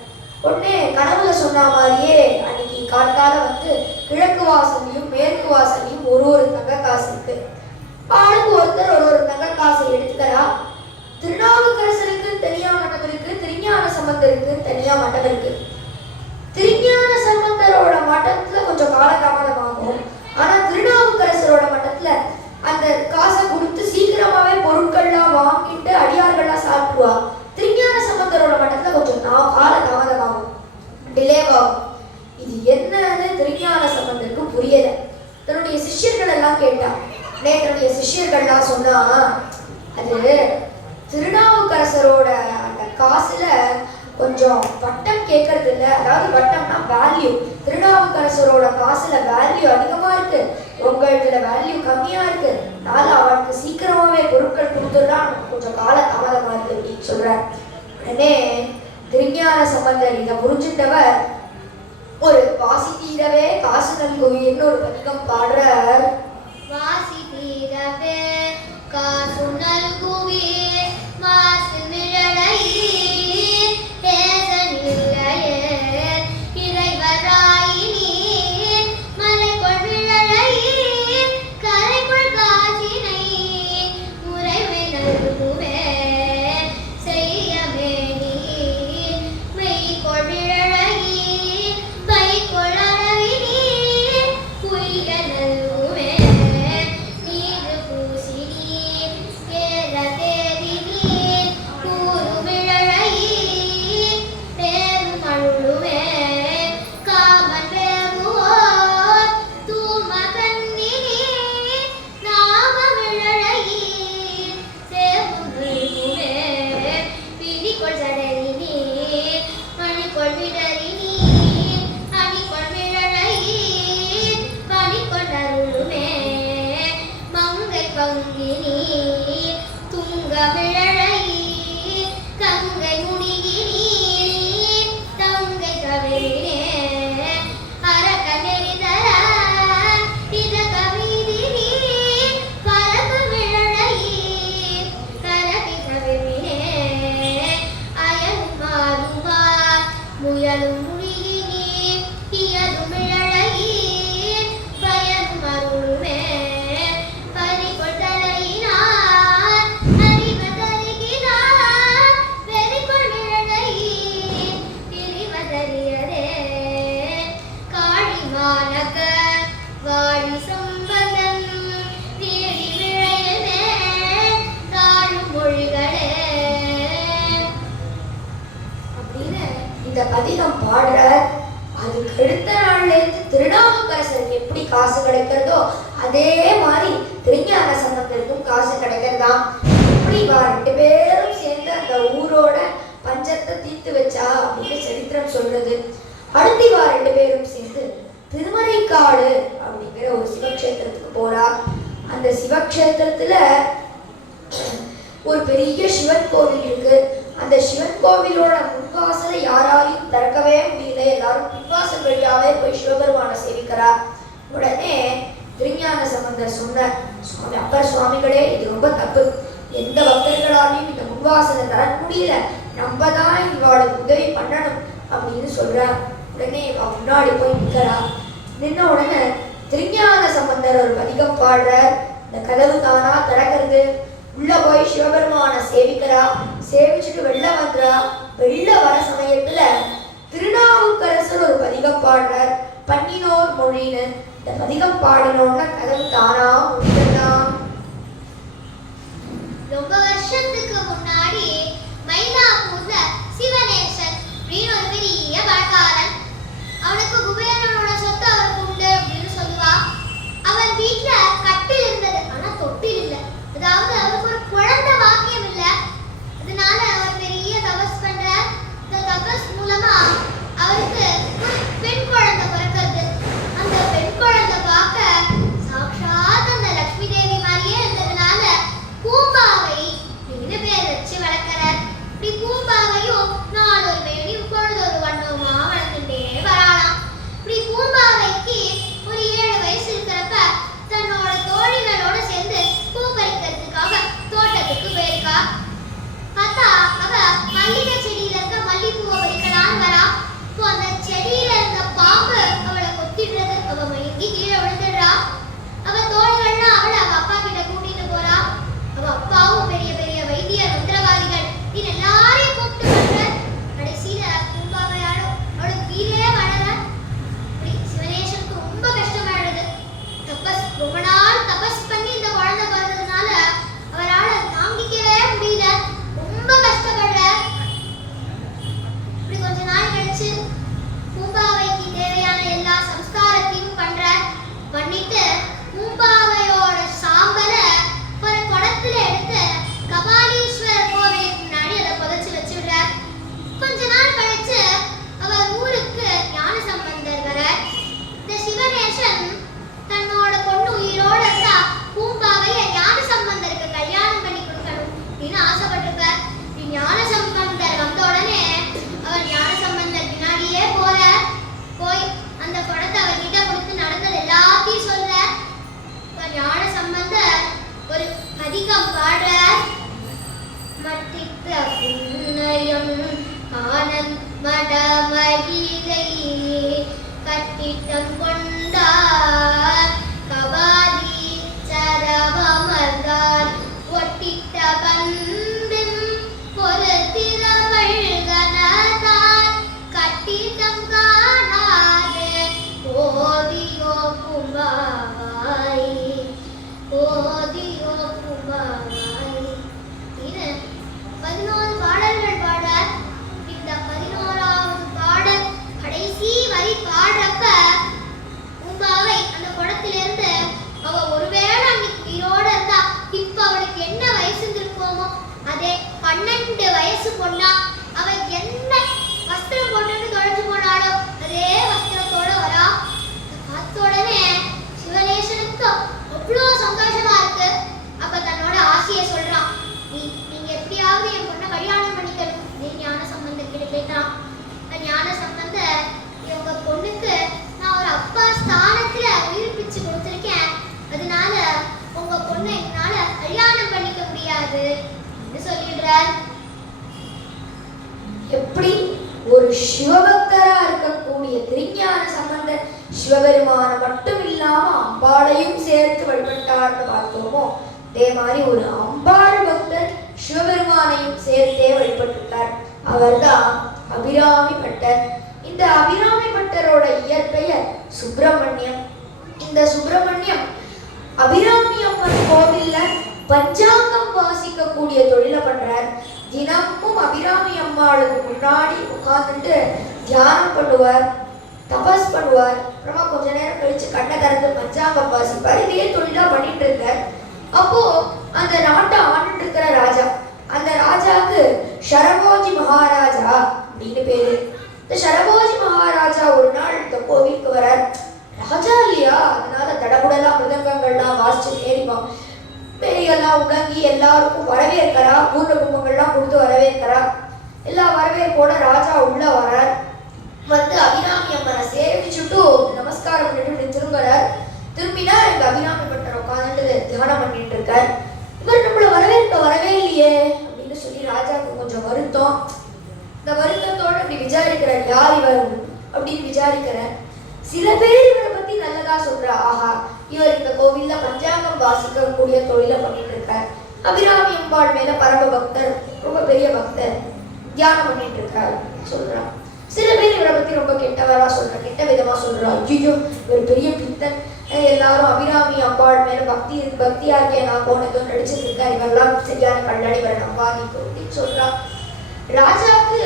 உடனே கனவுல சொன்ன மாதிரியே அன்னைக்கு காத்தால வந்து கிழக்கு வாசல்லையும் மேற்கு வாசல்லையும் ஒரு தங்க காசு இருக்கு. ஆளுக்கு ஒருத்தர் ஒரு தங்க காசை எடுத்துக்கிறா. திருநாவுக்கரசருக்கு தனியா மட்டம் இருக்கு, திருஞான சம்பந்தருக்கு தனியா மட்டம் இருக்கு. திருஞான சம்பந்தரோட மட்டத்துல கொஞ்சம் காலதாமதமாகும். ஆனா திருநாவுக்கரசரோட மட்டத்துல அந்த காசை கொடுத்து சீக்கிரமாவே பொருட்கள்லாம் வாங்கிட்டு அடியார்கள்லாம் சாப்பிடுவா. திருஞான சம்பந்தரோட மட்டத்துல கொஞ்சம் காலதாமதமாகும், டிலேவாகும். இது என்னன்னு திருஞான சம்பந்தருக்கு புரியல. தன்னுடைய சிஷ்யர்கள் எல்லாம் கேட்டா. தன்னுடைய சிஷ்யர்கள்லாம் சொன்னா, அது திருநாவுக்கரசரோட அந்த காசுல கொஞ்சம் வட்டம் கேட்கறது இல்லை. அதாவது வட்டம்னா வேல்யூ. திருநாவுக்கரசரோட காசுல வேல்யூ அதிகமா இருக்கு, உங்களதுல வேல்யூ கம்மியா இருக்கு. அதனால அவனுக்கு சீக்கிரமாவே பொருட்கள் கொடுத்துருந்தா நமக்கு கொஞ்சம் கால தாமதமா இருக்கு அப்படின்னு சொல்றார். உடனே திருஞான சம்பந்தர் இதை புரிஞ்சுட்டவர் ஒரு வாசி தீரவே காசு நல்குவின்னு ஒரு பதிகம் பாடுறார். வாசி தீரவே காசு நல்குவி மாசு நிழலை இந்த பதிகம் பாடுற அதுக்கு அடுத்த நாள்ல இருந்து திருநாவுக்கரசருக்கு எப்படி காசு கிடைக்கிறதோ அதே மாதிரி திருஞான சம்பந்தருக்கும் காசு கிடைக்கிறதாம். இப்படி 2 பேரும் சேர்ந்து அந்த ஊரோட பஞ்சத்தை தீர்த்து வச்சா அப்படின்னு சரித்திரம் சொல்றது. அடுத்து 2 பேரும் சேர்ந்து திருமறைக்காடு அப்படிங்கிற ஒரு சிவக்ஷேத்திரத்துக்கு போறா. அந்த சிவக்ஷேத்திரத்துல ஒரு பெரிய சிவன் கோவில் இருக்கு. அந்த சிவன் கோவிலோட முன்வாசலை யாராலையும் திறக்கவே முடியல. எல்லாரும் பின்வாசல் வழியாவே போய் சிவபெருமான சேவிக்கிறா. உடனே திருஞான சம்பந்தர் சொன்னார், சுவாமி அப்பர் சுவாமிகளே, இது ரொம்ப தப்பு. எந்த பக்தர்களாலையும் இந்த முன்வாசலை தர முடியல, நம்ம தான் இவளுக்கு உதவி பண்ணணும் அப்படின்னு சொல்றார். உடனே இவ முன்னாடி போய் நிற்கிறா. நின்ன உடனே திருஞான சம்பந்தர் ஒரு பதிகம் பாடுறார். இந்த கதவு தானா திறக்கிறது, உள்ள போய் சிவபெருமான சேவிக்கிறா. சேவிச்சுட்டு வெளில வந்துறா. வெளில வர சமயத்துல திருநாவுக்கரசர் ஒரு பதிகம் பாடுறார். பண்ணினோர் மொழின்னு. இந்த பதிகம் பாடினோன்னா கதவு தானா முடிக்கலாம். ரொம்ப வருஷத்துக்கு முன்னாடி மயிலாப்பூர்ல சிவநேசன் அப்படின்னு ஒரு பெரிய பணக்காரன். அவனுக்கு குபேரனோட சொத்து அவருக்கு உண்டு அப்படின்னு சொல்லுவா. அவன் வீட்டுல கட்டில் இருந்தது, ஆனா தொட்டில் இல்லை. அதாவது அவருக்கு ஒரு குழந்தை வாக்கியம் இல்லை. அதனால அவர் பெரிய தபஸ் பண்றார். இந்த தபஸ் மூலமா அவருக்கு ஒரு பெண் குழந்தை பிறக்கிறது. அந்த பெண் குழந்தை பார்க்க சாட்சாத் அந்த லட்சுமி தேவி மாதிரியே இருந்ததுனால பூம்பாவை அப்படின்னு பேர் வச்சு வளர்க்கிறார். இப்படி பூம்பாவையும் நாளொரு மேனி பொழுதொரு வண்ணமா வளர்ந்துட்டே வராளாம். இப்படி பூம்பாவைக்கு ஒரு 7 வயசு இருக்கிறப்ப தன்னோட தோழிகளோட சேர்ந்து பூ பறிக்கிறதுக்காக தோட்டத்துக்கு போயிருக்கா. பார்த்தா அவ மல்லிகை செடியில இருக்க மல்லிப்பூவை பறிக்கலான்னு வரா. இப்போ அந்த செடியில இருந்த பாம்பு அவளை கொத்திடுறது. அவ மயங்கி கீழே விழுந்துடுறா. அவ தோழிகள்லாம் அவளை அவ அப்பா கிட்ட கூட்டிட்டு போறா. அவ அப்பாவும் பெரிய பெரிய வைத்தியர் மந்திரவாதிகள் இது எல்லாரையும் கூப்பிட்டு வர்ற. கடைசியில பூம்பாவையாலும் அவளுக்கு கீழே வளர. இப்படி சிவனேசனுக்கு ரொம்ப கஷ்டமாயிடுது. ரொம்ப நாள் தபஸ் பண்ணி இந்த குழந்தை பிறந்ததுனால அவரால் தாங்கிக்கவே முடியல. ரொம்ப கஷ்டப்படுற. இப்படி கொஞ்ச நாள் கழிச்சு பூம்பாவைக்கு தேவையான எல்லா சம்ஸ்காரத்தையும் பண்ற. பண்ணிட்டு பூம்பாவையோட சாம்பலை ஒரு குடத்துல எடுத்து கபாலீஸ்வரர் கோவிலுக்கு முன்னாடி அதை புதைச்சு வச்சுடுறார். கொஞ்ச நாள் கழிச்சு அவர் ஊருக்கு ஞானசம்பந்தர் வர. இந்த சிவநேசன் தன்னோட பொண்ணு உயிரோட இருந்தா பூம்பாவைய ஞானசம்பந்தருக்கு கல்யாணம் பண்ணி கொடுக்கணும் அப்படின்னு ஆசைப்பட்டிருப்பார். ஞானசம்பந்தர் வந்த உடனே அவர் ஞானசம்பந்தர் பின்னாடியே போய் அந்த குடத்தை அவர்கிட்ட கொடுத்து நடந்தது எல்லாத்தையும் சொல்ற. ஞானசம்பந்தர் ஒரு பதிகம் பாடுறார். மட்டித்த புன்னயம் ஆனந்த் மடமகிழை கட்டிட்டம் கொண்டார் கபாலி சரவமர்கார் ஒட்டிட்ட பந்தின் ஒரு திரவழ்கனதார் கட்டிட்டம் காணாது ஓதியோ கும்பாவாய் ஓதியோ கும்பாவாய். இது 11 பாடல்கள் பாடார். இந்த 11வது பாடல் கடைசி வரி பாடுறப்ப பூம்பாவை அந்த குடத்திலிருந்து அவ ஒருவேளை அன்னைக்கு உயிரோட இருந்தா இப்ப அவளுக்கு என்ன வயசு இருந்திருப்போமோ அதே 12 வயசு பொண்ணா. அவ என்ன வஸ்திரம் போட்டுட்டு தொலைஞ்சு போனாலோ அதே வஸ்திரத்தோட வரா. பார்த்த உடனே சிவநேசனுக்கு அவ்வளோ சந்தோஷமா இருக்கு. அப்ப தன்னோட ஆசையை சொல்றான். நீங்க எப்படியாவது என் பொண்ணை கல்யாணம் பண்ணிக்கணும் அப்படின்னு ஞானசம்பந்தர் கிட்ட கேட்டான். ஞானசம்பந்தர் இவங்க பொண்ணுக்கு நான் ஒரு அப்பா ஸ்தானத்துல உயிர் பிச்சு கொடுத்துருக்கேன். அதனால உங்க பொண்ணை என்னால கல்யாணம் பண்ணிக்க முடியாது சொல்லிடுறார். எப்படி ஒரு சிவபக்தரா இருக்கக்கூடிய திருஞான சம்பந்தர் சிவபெருமான மட்டும் இல்லாம அம்பாளையும் சேர்த்து வழிபட்டார்னு பார்த்தோமோ அதே மாதிரி ஒரு அம்பாள் பக்தர் சிவபெருமானையும் சேர்த்தே வழிபட்டிருக்கார். அவர்தான் அபிராமி பட்டர். இந்த அபிராமி பட்டரோட இயற்பெயர் சுப்பிரமணியம். இந்த சுப்பிரமணியம் அபிராமி அம்மன் கோவில்ல பஞ்சாங்கம் வாசிக்கக்கூடிய தொழிலை பண்றார். தினமும் அபிராமி அம்மாளுக்கு முன்னாடி உட்கார்ந்துட்டு தியானம் பண்ணுவார், தபஸ் பண்ணுவார். அப்புறமா கொஞ்ச நேரம் கழிச்சு கண்ணை திறந்து பஞ்சாங்கம் வாசிப்பார். இதே தொழிலா பண்ணிட்டு இருக்கார். அப்போ அந்த நாட்டை ஆண்டுட்டு இருக்கிற ராஜா, அந்த ராஜாவுக்கு சரபோஜி மகாராஜா அப்படின்னு பேரு. இந்த சரபோஜி மகாராஜா ஒரு நாள் இந்த கோவிலுக்கு வரார். ராஜா இல்லையா, அதனால தடபுடலாம் மிருதங்கங்கள்லாம் வாசிச்சு நேரிப்பான். பெரியெல்லாம் உடங்கி எல்லாருக்கும் வரவேற்கிறா. பூர்ண கும்பங்கள்லாம் கொடுத்து வரவேற்கிறா. எல்லா வரவேற்போட ராஜா உள்ள வரார். வந்து அபிராமி அம்மனை சேவிச்சுட்டு நமஸ்காரம் பண்ணிட்டு திரும்புறார். திரும்பினா இந்த அபிராமி பட்டர் உட்காந்துட்டு தியானம் பண்ணிட்டு இருக்கார். இவர் நம்மள வரவேற்க வரவே இல்லையே அப்படின்னு சொல்லி ராஜாவுக்கு கொஞ்சம் வருத்தம். இந்த வருத்தத்தோட இப்படி விசாரிக்கிறார், யார் இவர் அப்படின்னு விசாரிக்கிறார். சில பேர் இவரை பத்தி நல்லதா சொல்றா. ஆஹா, இவர் இந்த கோவில்ல பஞ்சாங்கம் வாசிக்கக்கூடிய தொழிலை பண்ணிட்டு இருக்கார். அபிராமி அம்பாள் மேல பரம பக்தர், ரொம்ப பெரிய பக்தர், தியானம் பண்ணிட்டு இருக்காரு சொல்றான். சில பேர் இவரை பத்தி ரொம்ப கெட்டவரா சொல்றாங்க, கெட்ட விதமா சொல்றா. ஐயோ ஒரு பெரிய பித்தன், எல்லாரும் அபிராமி அம்பாள் மேல பக்தியா இருக்கேன் நான் போனதும் நடிச்சிட்டு இருக்கா, இவெல்லாம் சரியான கல்லடி இவரை நம்பாதிக்கும் அப்படின்னு சொல்றா. ராஜாக்கு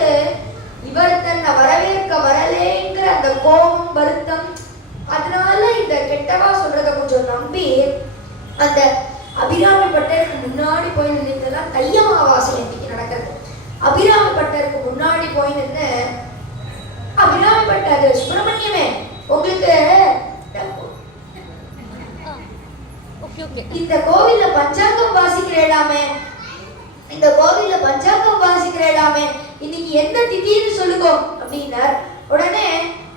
இவர் தன்னை வரவேற்க வரலேங்கிற அந்த கோபம் வருத்தம், அதனால இந்த கெட்டவா சொல்றத கொஞ்சம் நம்பி அந்த அபிராமி பட்டருக்கு முன்னாடி போய் நின்றுதான் தை அமாவாசை இன்னைக்கு நடக்கிறது. அபிராமி பட்டருக்கு முன்னாடி போய் நின்று அபிராமி பட்டர் சுப்பிரமணியமே உங்களுக்கு இந்த கோவில்ல பஞ்சாங்கம் வாசிக்கிறேடாமே, இந்த கோவில்ல பஞ்சாங்கம் வாசிக்கிறேடாமே, இன்னைக்கு என்ன திதின்னு சொல்லுங்க அப்படின்னார். உடனே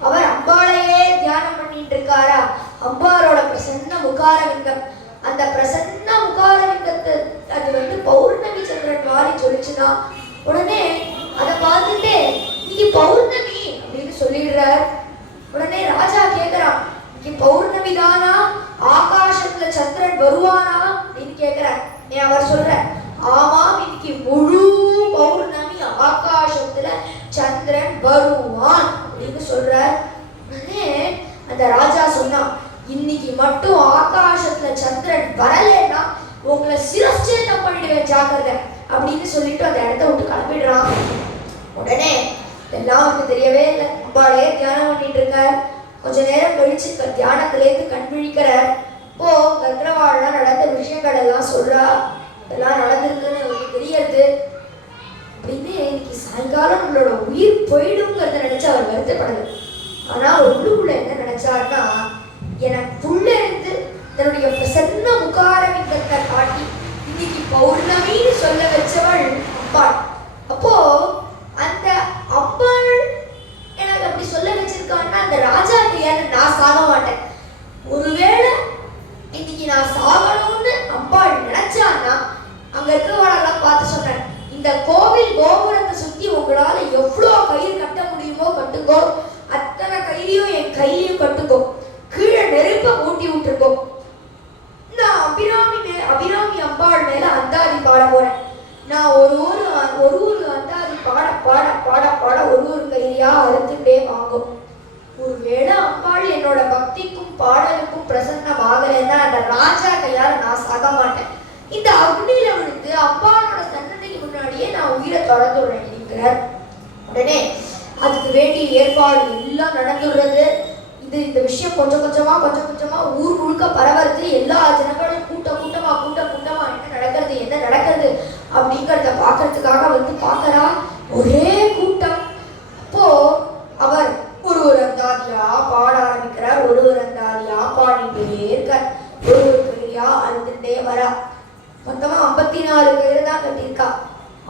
அவர் அம்பாளையே தியானம் பண்ணிட்டு இருக்காரா. அம்பாரோட பிரசன்ன முகாரவிந்தம், அந்த பிரசன்ன முகாரவிந்தத்தை அது பௌர்ணமி சந்திரன் வாரி சொல்லிச்சுன்னா உடனே அதை பார்த்துட்டு இன்னைக்கு பௌர்ணமி அப்படின்னு சொல்லிடுறார். உடனே ராஜா கேட்கிறான், இன்னைக்கு பௌர்ணமி தானா, ஆகாசத்துல சந்திரன் வருவானா அப்படின்னு கேட்கிறார். அவர் சொல்ற, ஆமாம் இன்னைக்கு முழு பௌர்ணமி, ஆகாசத்துல சந்திரன் வருவான் அப்படின்னு சொல்றார். உடனே அந்த ராஜா சொன்னான், இன்னைக்கு மட்டும் ஆகாசத்துல சந்திரன் வரலன்னா உங்களை சிரச்சேதம் பண்ணிடுவேன் ஜாக்கிரதை அப்படின்னு சொல்லிட்டு அந்த இடத்த விட்டு கிளம்பிடுறான். உடனே இதெல்லாம் அவருக்கு தெரியவே இல்லை. அம்பாளையே தியானம் பண்ணிட்டு இருக்கார். கொஞ்ச நேரம் கழிச்சு தியானத்திலேருந்து கண் விழிக்கிறார். இப்போ கர்ப்பவாழலாம் நடந்த விஷயங்கள் எல்லாம் சொல்றா, இதெல்லாம் நடந்திருக்குன்னு அவருக்கு தெரியறது அப்படின்னு. இன்னைக்கு சாயங்காலம் உங்களோட உயிர் போயிடுங்கிறத நினைச்சு அவர் வருத்தப்படலை. ஆனா உள்ளுக்குள்ள என்ன நினைச்சாருன்னா, எனக்குள்ள இருந்து தன்னுடைய பிரசன்ன முகாரவிந்தத்தை காட்டி இன்னைக்கு பௌர்ணமின்னு சொல்ல வச்சவள் அம்பாள். அப்போ அந்த அம்பாள் எனக்கு அப்படி சொல்ல வச்சிருக்கான்னா அந்த ராஜா கையால நான் சாக மாட்டேன். ஒருவேளை இன்னைக்கு நான் சாகணும்னு அம்பாள் நினைச்சான்னா அங்க இருக்கிறவளெல்லாம் பார்த்து சொன்னேன், இந்த கோவில் கோபுரத்தை சுத்தி உங்களால எவ்வளோ கயிறு கட்ட முடியுமோ கட்டுங்கோ, அத்தனை கயிறையும் என் கையிலையும் கட்டுங்கோ, கீழே நெருப்ப ஊட்டி விட்டுருக்கோ. நான் அபிராமி அம்பாள் மேல அந்தாதி பாட போறேன். நான் ஒரு அந்தாதி பாட பாட பாட பாட ஒரு கையிலையா அறுத்துட்டே வாங்கும். ஒருவேளை அம்பாள் என்னோட பக்திக்கும் பாடலுக்கும் பிரசன்னம் ஆகலைன்னா அந்த ராஜா கையால நான் சாக மாட்டேன். இந்த அக்னியில விழுந்து அம்பாளோட சன்னதிக்கு முன்னாடியே நான் உயிரை தொடர்ந்துடுறேன் அப்படிங்கிறார். உடனே அதுக்கு வேண்டிய ஏற்பாடு எல்லாம் நடந்துடுறது. இந்த விஷயம் கொஞ்சம் கொஞ்சமா ஊர் முழுக்க பரவறது. எல்லா ஜனங்களும் கூட்டமா என்ன நடக்கிறது அப்படிங்கிறத பார்க்கறதுக்காக பார்க்கறா. ஒரே கூட்டம். அப்போ அவர் ஒரு அந்தாதியா பாட ஆரம்பிக்கிறார். ஒரு அந்தாதியா பாடிட்டே இருக்கார். ஒரு கையா அழுதுட்டே வரா. மொத்தமா 54 கயிறு தான் கட்டியிருக்கா.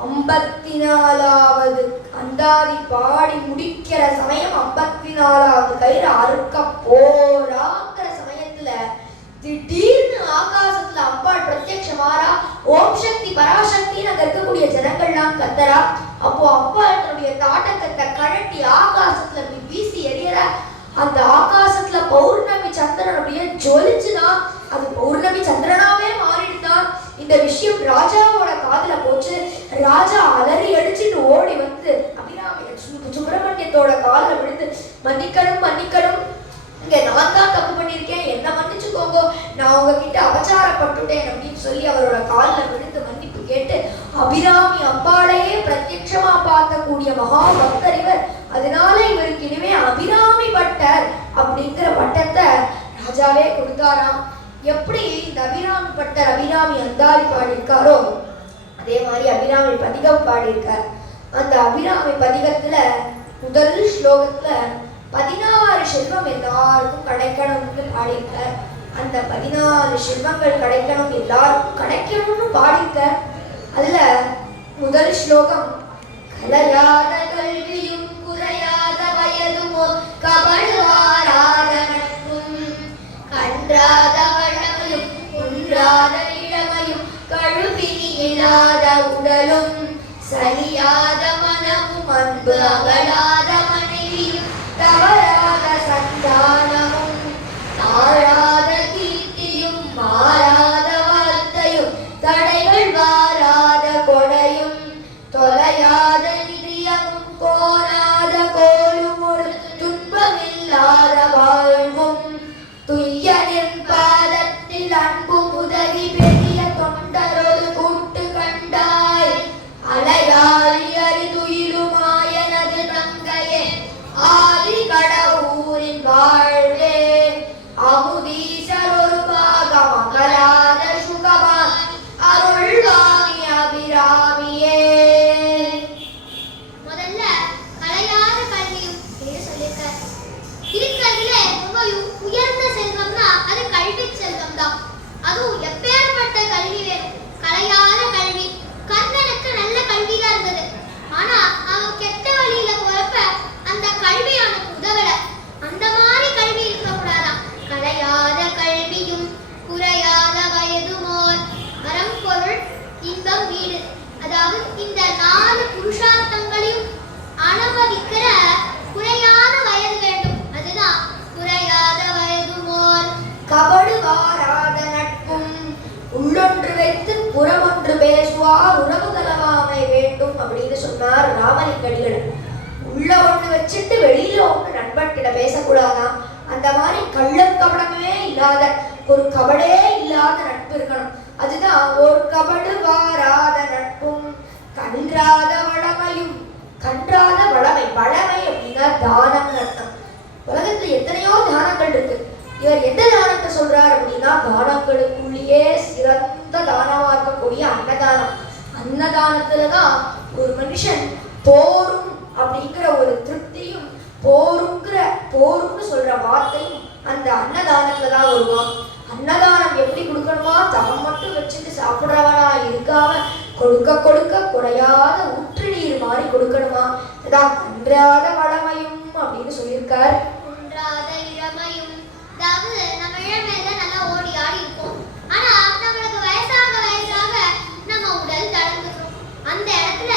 54வது அந்தாதி பாடி முடிக்கிற சமயம் 54வது கயிறு அறுக்க போறாங்கிற சமயத்துல திடீர்னு ஆகாசத்துல அம்பாள் பிரத்யட்சமாரா. ஓம் சக்தி பராசக்தின்னு அங்க இருக்கக்கூடிய ஜனங்கள்லாம் கத்தரா. அப்போ அம்பாள் தன்னுடைய தாட்டக்கத்தை கழட்டி ஆகாசத்துல வீசி எறியற. அந்த ஆகாசத்துல பௌர்ணமி சந்திரன் அப்படியே ஜொலிச்சுதான் அது பௌர்ணமி சந்திரனாவே மாறிடுதான். இந்த விஷயம் ராஜாவோட காதுல போச்சு. ராஜா அலறி அடிச்சுட்டு ஓடி வந்து அபிராமி சுப்பிரமணியத்தோட காலில் விழுந்து, மன்னிக்கணும், இங்க நான் தான் தப்பு பண்ணியிருக்கேன், என்ன மன்னிச்சுக்கோங்க, நான் உங்ககிட்ட அபச்சாரப்பட்டுட்டேன் அப்படின்னு சொல்லி அவரோட காலில் விழுந்து மன்னிப்பு கேட்டு அபிராமி அம்பாளையே பிரத்யட்சமா பார்க்கக்கூடிய மகா பக்தர் இவர். அதனால இவருக்கு இனிமே அபிராமி பட்டர் அப்படிங்கிற பட்டத்தை ராஜாவே கொடுத்தாராம். எப்படி இந்த அபிராமி பட்டர் அபிராமி அந்தாதி பாடியிருக்காரோ அதே மாதிரி அபிராமி பதிகம் பாடியிருக்கார். அந்த அபிராமி பதிகத்துல முதல் ஸ்லோகத்துல 16 செல்வம் எல்லாருக்கும் கிடைக்கணும்னு பாடியிருக்கார். அந்த 14 செல்வங்கள் கிடைக்கணும், எல்லாருக்கும் கிடைக்கணும்னு பாடியிருக்கார். அதுல முதல் ஸ்லோகம், கலையாத கல்வியும் குறையாத வயதும் கபடுவாராத நட்பும் கன்றாத வளமையும் குன்றாத இளமையும் கழுவினி இல்லாத உடலும் சரியாத மனமும் அன்பு அகலாத மனைவியும் தவறாத சந்தானமும் தாழாத கீர்த்தியும் மாறாத வார்த்தையும் தடைகள் உள்ளவார் உறவு கலவாமை வேண்டும் அப்படின்னு சொன்னார் ராமலிங்கடிகள். உள்ள ஒண்ணு வச்சுட்டு வெளியில ஒண்ணு நண்பர்கிட்ட பேசக்கூடாதான். அந்த மாதிரி கள்ளக்கபடமே இல்லாத, ஒரு கபடே இல்லாத நட்பு இருக்கணும். அதுதான் ஒரு கபடு வாராத நட்பும் கன்றாத வளமையும். கன்றாத வளமை, வளமை அப்படின்னா தானம் அர்த்தம். உலகத்துல எத்தனையோ தானங்கள் இருக்கு. இவர் எந்த தானத்தை சொல்றார் அப்படின்னா தானங்களுக்குள்ளேயே சிறந்த தானமா இருக்கக்கூடிய அன்னதானம். அன்னதானத்துலதான் ஒரு மனுஷன் போரும் அப்படிங்கிற ஒரு திருப்தியும், போரும்னு சொல்ற வார்த்தையும் அந்த அன்னதானத்துலதான் வருவான். அன்னதானம் எப்படி கொடுக்கணுமா, தவம் மட்டும் வச்சுட்டு சாப்பிடுறவனா இருக்காம கொடுக்க கொடுக்க குறையாத ஊற்று நீர் மாதிரி கொடுக்கணுமா. அதான் கன்றாத வளமையும் அப்படின்னு சொல்லியிருக்கார். குன்றாத இளமையும், அதாவது நம்ம இளமையில நல்லா ஓடி ஆடி இருப்போம். ஆனா நம்மளுக்கு வயசாக வயசாக நம்ம உடல் தளர்ந்துடும். அந்த இடத்துல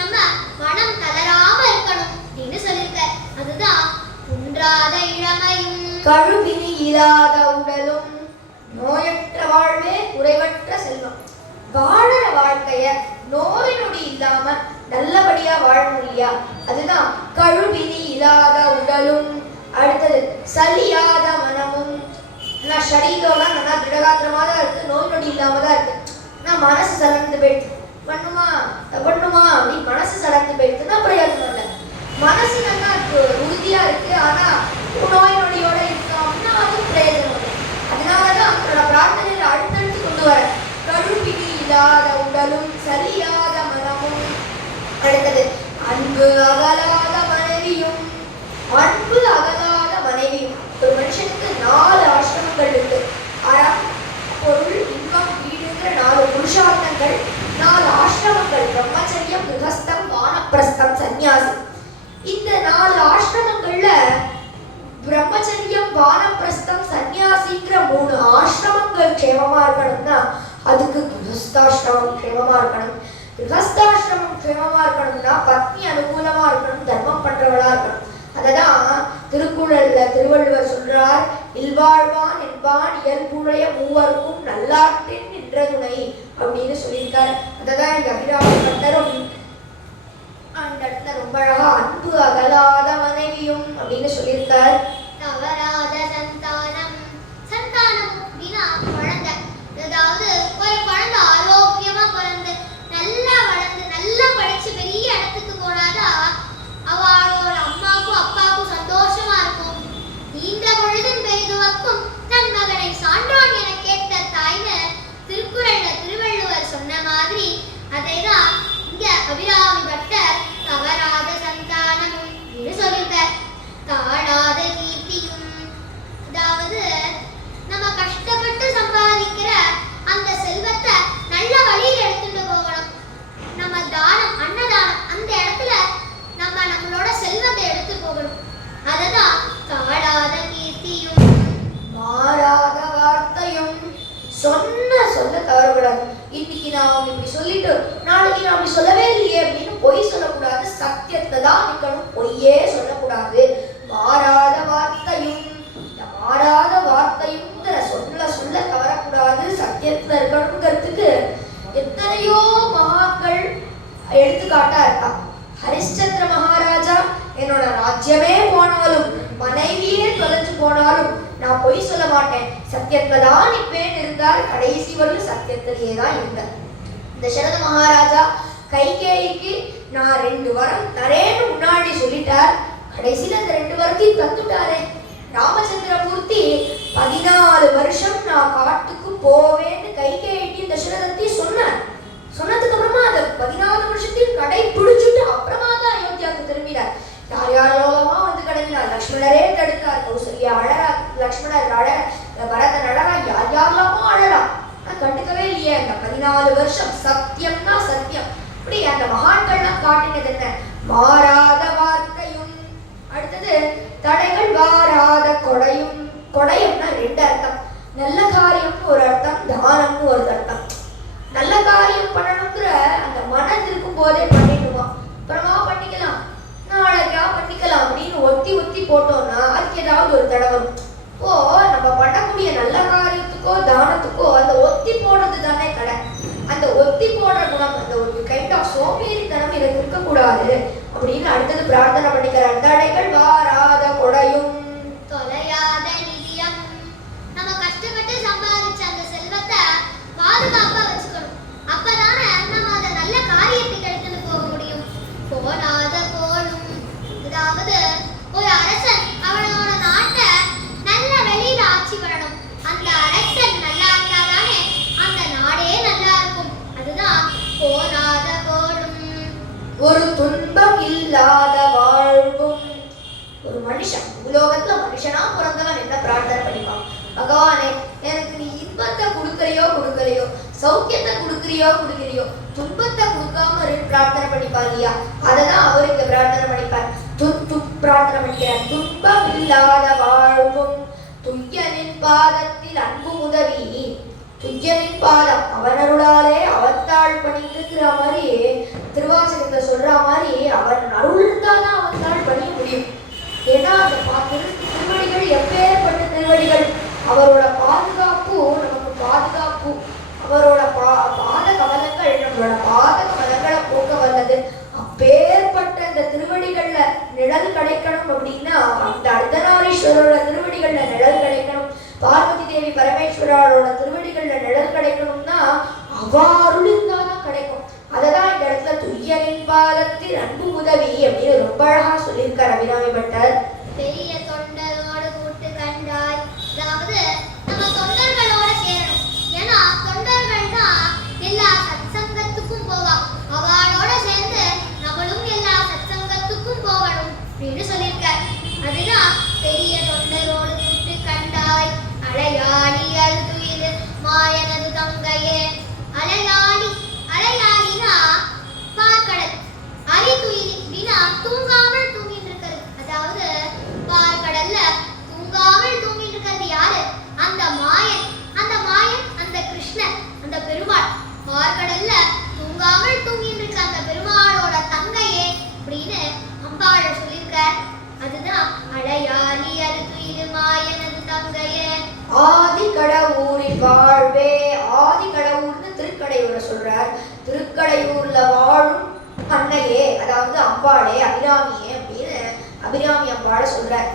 நம்ம மனம் தளராம இருக்கணும் அப்படின்னு சொல்லியிருக்கார். அதுதான் குன்றாத இளமையும். கழுவினி இல்லாத உடலும் நோயற்ற வாழ்வே குறைவற்ற செல்வம். வாழற வாழ்க்கைய நோய் நொடி இல்லாம நல்லபடியா வாழணும் இல்லையா, அதுதான் கழுவினி இல்லாத உடலும். அடுத்தது சலியாத மனமும். நான் சரீரம்லாம் நல்லா திடகாத்திரமா தான் இருக்கு, நோய் நொடி இல்லாம தான் இருக்கு. நான் மனசு சலர்ந்து போயிடுச்சு, பண்ணுமா அப்படின்னு மனசு சலர்ந்து போயிடுச்சுன்னா பிரயோஜனம் இல்லை. மனசு நல்லா இருக்கு, உறுதியா இருக்கு, ஆனா நோய் நொடியோட இருக்கோம் அப்படின்னா அது பிரயோஜனம் இல்லை. அதனாலதான் அவங்களோட பிரார்த்தனையில அடுத்தடுத்து கொண்டு வர கழுவினி இல்லாத உடலும் சரியாத மனமும். அடுத்தது அன்பு அகலாத மனைவியும். அன்பு அகலாத மனைவியும். ஒரு மனுஷனுக்கு 4 ஆசிரமங்கள் இருக்கு. அறம், பொருள், இன்பம், வீடுங்கிற 4 புருஷார்த்தங்கள், 4 ஆசிரமங்கள். பிரம்மச்சரியம், கிரகஸ்தம், வானப்பிரஸ்தம், சந்நியாசம். இந்த 4 ஆசிரமங்கள்ல பிரம்மச்சரியம், வானப்பிரஸ்தம், சந்நியாசிங்கிற 3 ஆசிரமங்கள் க்ஷேமமா இருக்கணும்னா அதுக்கு கிரகஸ்தாசிரமம் க்ஷேமமா இருக்கணும். கிரகஸ்தாசிரமம் க்ஷேமமா இருக்கணும்னா பத்னி அனுகூலமா இருக்கணும், தர்மம் பண்றவளா இருக்கணும். அததான் திருக்குறள்ல திருவள்ளுவர் சொல்றார், இல்வாழ்வான் என்பான் இயல்புடைய மூவருக்கும் நல்லாற்றின் நின்ற துணை அப்படின்னு சொல்லியிருக்கார். அததான் இந்த அபிராம பட்டரும் அந்த இடத்துல ரொம்ப அழகா அன்பு அகலாத மனைவியும் அப்படின்னு சொல்லியிருக்கார். தவறாத சந்தானம். சந்தானம் அப்படின்னா குழந்தை. அதாவது ஒரு குழந்தை ஆரோக்கியமா பிறந்து நல்லா வளர்ந்து நல்லா படிச்சு பெரிய இடத்துக்கு போனாதான் அவளோட அம்மாவுக்கும் அப்பாவுக்கும் சந்தோஷமா இருக்கும். நீண்ட பொழுதும் பெரிதுவக்கும் தன் மகனை சான்றோன் என கேட்ட தாய்னு திருக்குறள்ல திருவள்ளுவர் சொன்ன மாதிரி அதைதான் இங்க அபிராமி பட்டர் தவறாத சந்தானமும் என்று சொல்லியிருக்கார். தாழாத கீர்த்தியும். அதாவது நம்ம கஷ்டப்பட்டு சம்பாதிக்கிற அந்த செல்வத்தை நல்ல வழியில் எடுத்துட்டு போகணும். நம்ம தானம், அன்னதானம், அந்த இடத்துல நம்ம நம்மளோட செல்வத்தை எடுத்து போகணும். அதுதான் தாழாத கீர்த்தியும். மாறாத வார்த்தையும். சொல்ல தவறக்கூடாது. இன்னைக்கு நான் இப்படி சொல்லிட்டு நாளைக்கு நான் அப்படி சொல்லவே இல்லையே அப்படின்னு பொய் சொல்லக்கூடாது. சத்தியத்தை தான் நிக்கணும், பொய்யே சொல்லக்கூடாது. மாறாத வார்த்தையும். இந்த மாறாத வார்த்தையுங்கிற சொல்ல தவறக்கூடாது, சத்தியத்துல இருக்கணுங்கிறதுக்கு எத்தனையோ மகாக்கள் எடுத்துக்காட்டா இருக்கா. ஹரிஷ்சந்திர மகாராஜா, என்னோட ராஜ்யமே போனாலும் மனைவியே தொலைஞ்சு போனாலும் நான் பொய் சொல்ல மாட்டேன், சத்தியத்துல தான் நிற்பேன் இருந்தார். கடைசி வரையும் சத்தியத்திலேயே தான் இருந்தார். தசரத மகாராஜா கைகேயிக்கு நான் 2 வரம் தரேன்னு முன்னாடி சொல்லிட்டார். கடைசியில அந்த 2 வரத்தையும் தந்துட்டாரே. ராமச்சந்திரமூர்த்தி 14 வருஷம் நான் காட்டுக்கு போவேன்னு கைகேயிக்கு தசரதத்தையும் சொன்னார். சொன்னதுக்கு அப்புறமா அந்த 14 வருஷத்தையும் கடை பிடிச்சிட்டு அப்புறமா தான் அயோத்தியாவுக்கு திரும்பினார். யார் யாரோலமா வந்து கிடங்கினார். லக்ஷ்மணரே தடுத்தார். கௌசல்யா அழறா, லக்ஷ்மணர் அழற, பரதன் அழறா, யார் யாரெல்லாமோ அழறா. நான் கண்டுக்கவே இல்லையே. அந்த 14 வருஷம் சத்தியம்னா சத்தியம். இப்படி அந்த மகான்கள்லாம் காட்டினது என்ன? மாறாத வார்த்தையும். அடுத்தது தடைகள் வாராத கொடையும். கொடையம்னா 2 அர்த்தம். நல்ல காரியம்னு ஒரு அர்த்தம், தானம்னு ஒரு அர்த்தம். நல்ல காரியம் பண்ணணுங்கிற அந்த மனது இருக்கும் போதே பண்ணிடுமா, அப்புறமா பண்ணிக்கலாம், நாளைக்கா பண்ணிக்கலாம் அப்படின்னு ஒத்தி போட்டோம்னா அதுக்கு ஏதாவது ஒரு தடை வரும். இப்போ நம்ம பண்ணக்கூடிய நல்ல காரியத்துக்கோ தானத்துக்கோ அந்த ஒத்தி போடுறது தானே கடை. அந்த ஒத்தி போடுற குணம் ஒரு துன்பம் இல்லாத வாழ்வும். ஒரு மனுஷன் உலோகத்துல மனுஷனா பிறந்தவன் என்ன பிரார்த்தனை பண்ணிப்பான்? பகவானே, எனக்கு நீ இன்பத்தை கொடுக்கலையோ, சௌக்கியத்தை கொடுக்கலையோ, துன்பத்தை கொடுக்காம பிரார்த்தனை பண்ணிப்பார் இல்லையா? அததான் அவர் இங்க பிரார்த்தனை பண்ணிப்பார். பிரார்த்தனை பண்ணிக்கிறார். துன்பம் இல்லாத வாழ்வும் துய்யனின் பாதத்தில் அன்பு உதவி. துய்யனின் பாதம் அவனருளாலே அவத்தாள் பணிந்துக்கிற மாதிரி திருவாசகத்தை சொல்ற மாதிரி அவன் அருள் இருந்தாதான் அவத்தாள் பணிய முடியும். ஏன்னா அந்த திருவடிகள் எப்பேற்பட்ட திருவடிகள், அவரோட பாதுகாப்பு நமக்கு பாதுகாப்பு, அவரோட பாத கமலங்கள் நம்மளோட பாத கமலங்களை போக்க வல்லது. அப்பேற்பட்ட இந்த திருவடிகள்ல நிழல் கிடைக்கணும் அப்படின்னா அந்த அர்த்தநாரீஸ்வரோட திருவடிகள்ல நிழல் கிடைக்கணும், பார்வதி தேவி பரமேஸ்வரோட திருவடிகள்ல நிழல் கிடைக்கணும்னா அவ்வாறு இருந்தாதான் கிடைக்கும். அததான் இந்த இடத்துல துய்யனின் பாதத்தில் அன்பு உதவி அப்படின்னு ரொம்ப அழகா சொல்லியிருக்கார் அபிராமி பட்டர். பெரிய தொண்டரோடு கூட்டு கண்டாய், அதாவது நம்ம தொண்டர்களோட சேரணும். ஏன்னா தொண்டர்கள் தான் எல்லா சத்சங்கத்துக்கும் போவா, அவளோட சேர்ந்து நம்மளும் எல்லா சத்சங்கத்துக்கும் போகணும் அப்படின்னு சொல்லியிருக்கார். அதுதான் பெரிய தொண்டரோடு கூட்டு கண்டாய், அலையாளி அழுதுயிரு மாயனது தங்கையே. அலையாளினா பார்க்கடல், அரிதுயிரி அப்படின்னா தூங்காமல் தூங்கிட்டு இருக்கிறது. அதாவது பார்க்கடல்ல தூங்காமல் தூங்கிட்டு இருக்கிறது யாரு? அந்த மாயன். அந்த கிருஷ்ணன், அந்த பெருமாள். பார்க்கடல்ல தூங்காமல் தூங்கிட்டு இருக்க அந்த பெருமாளோட தங்கையே அப்படின்னு அம்பாள சொல்லியிருக்கார். அதுதான் அலையாளி அழுதுயிரு மாயனது தங்கையே. ஆதி கடவுரின் வாழ்வே. ஆதி கடவுர்னு திருக்கடையூரை சொல்றார். திருக்கடையூர்ல வாழும் அன்னையே, அதாவது அம்பாளே, அபிராமியே அப்படின்னு அபிராமி அம்பாள சொல்றார்.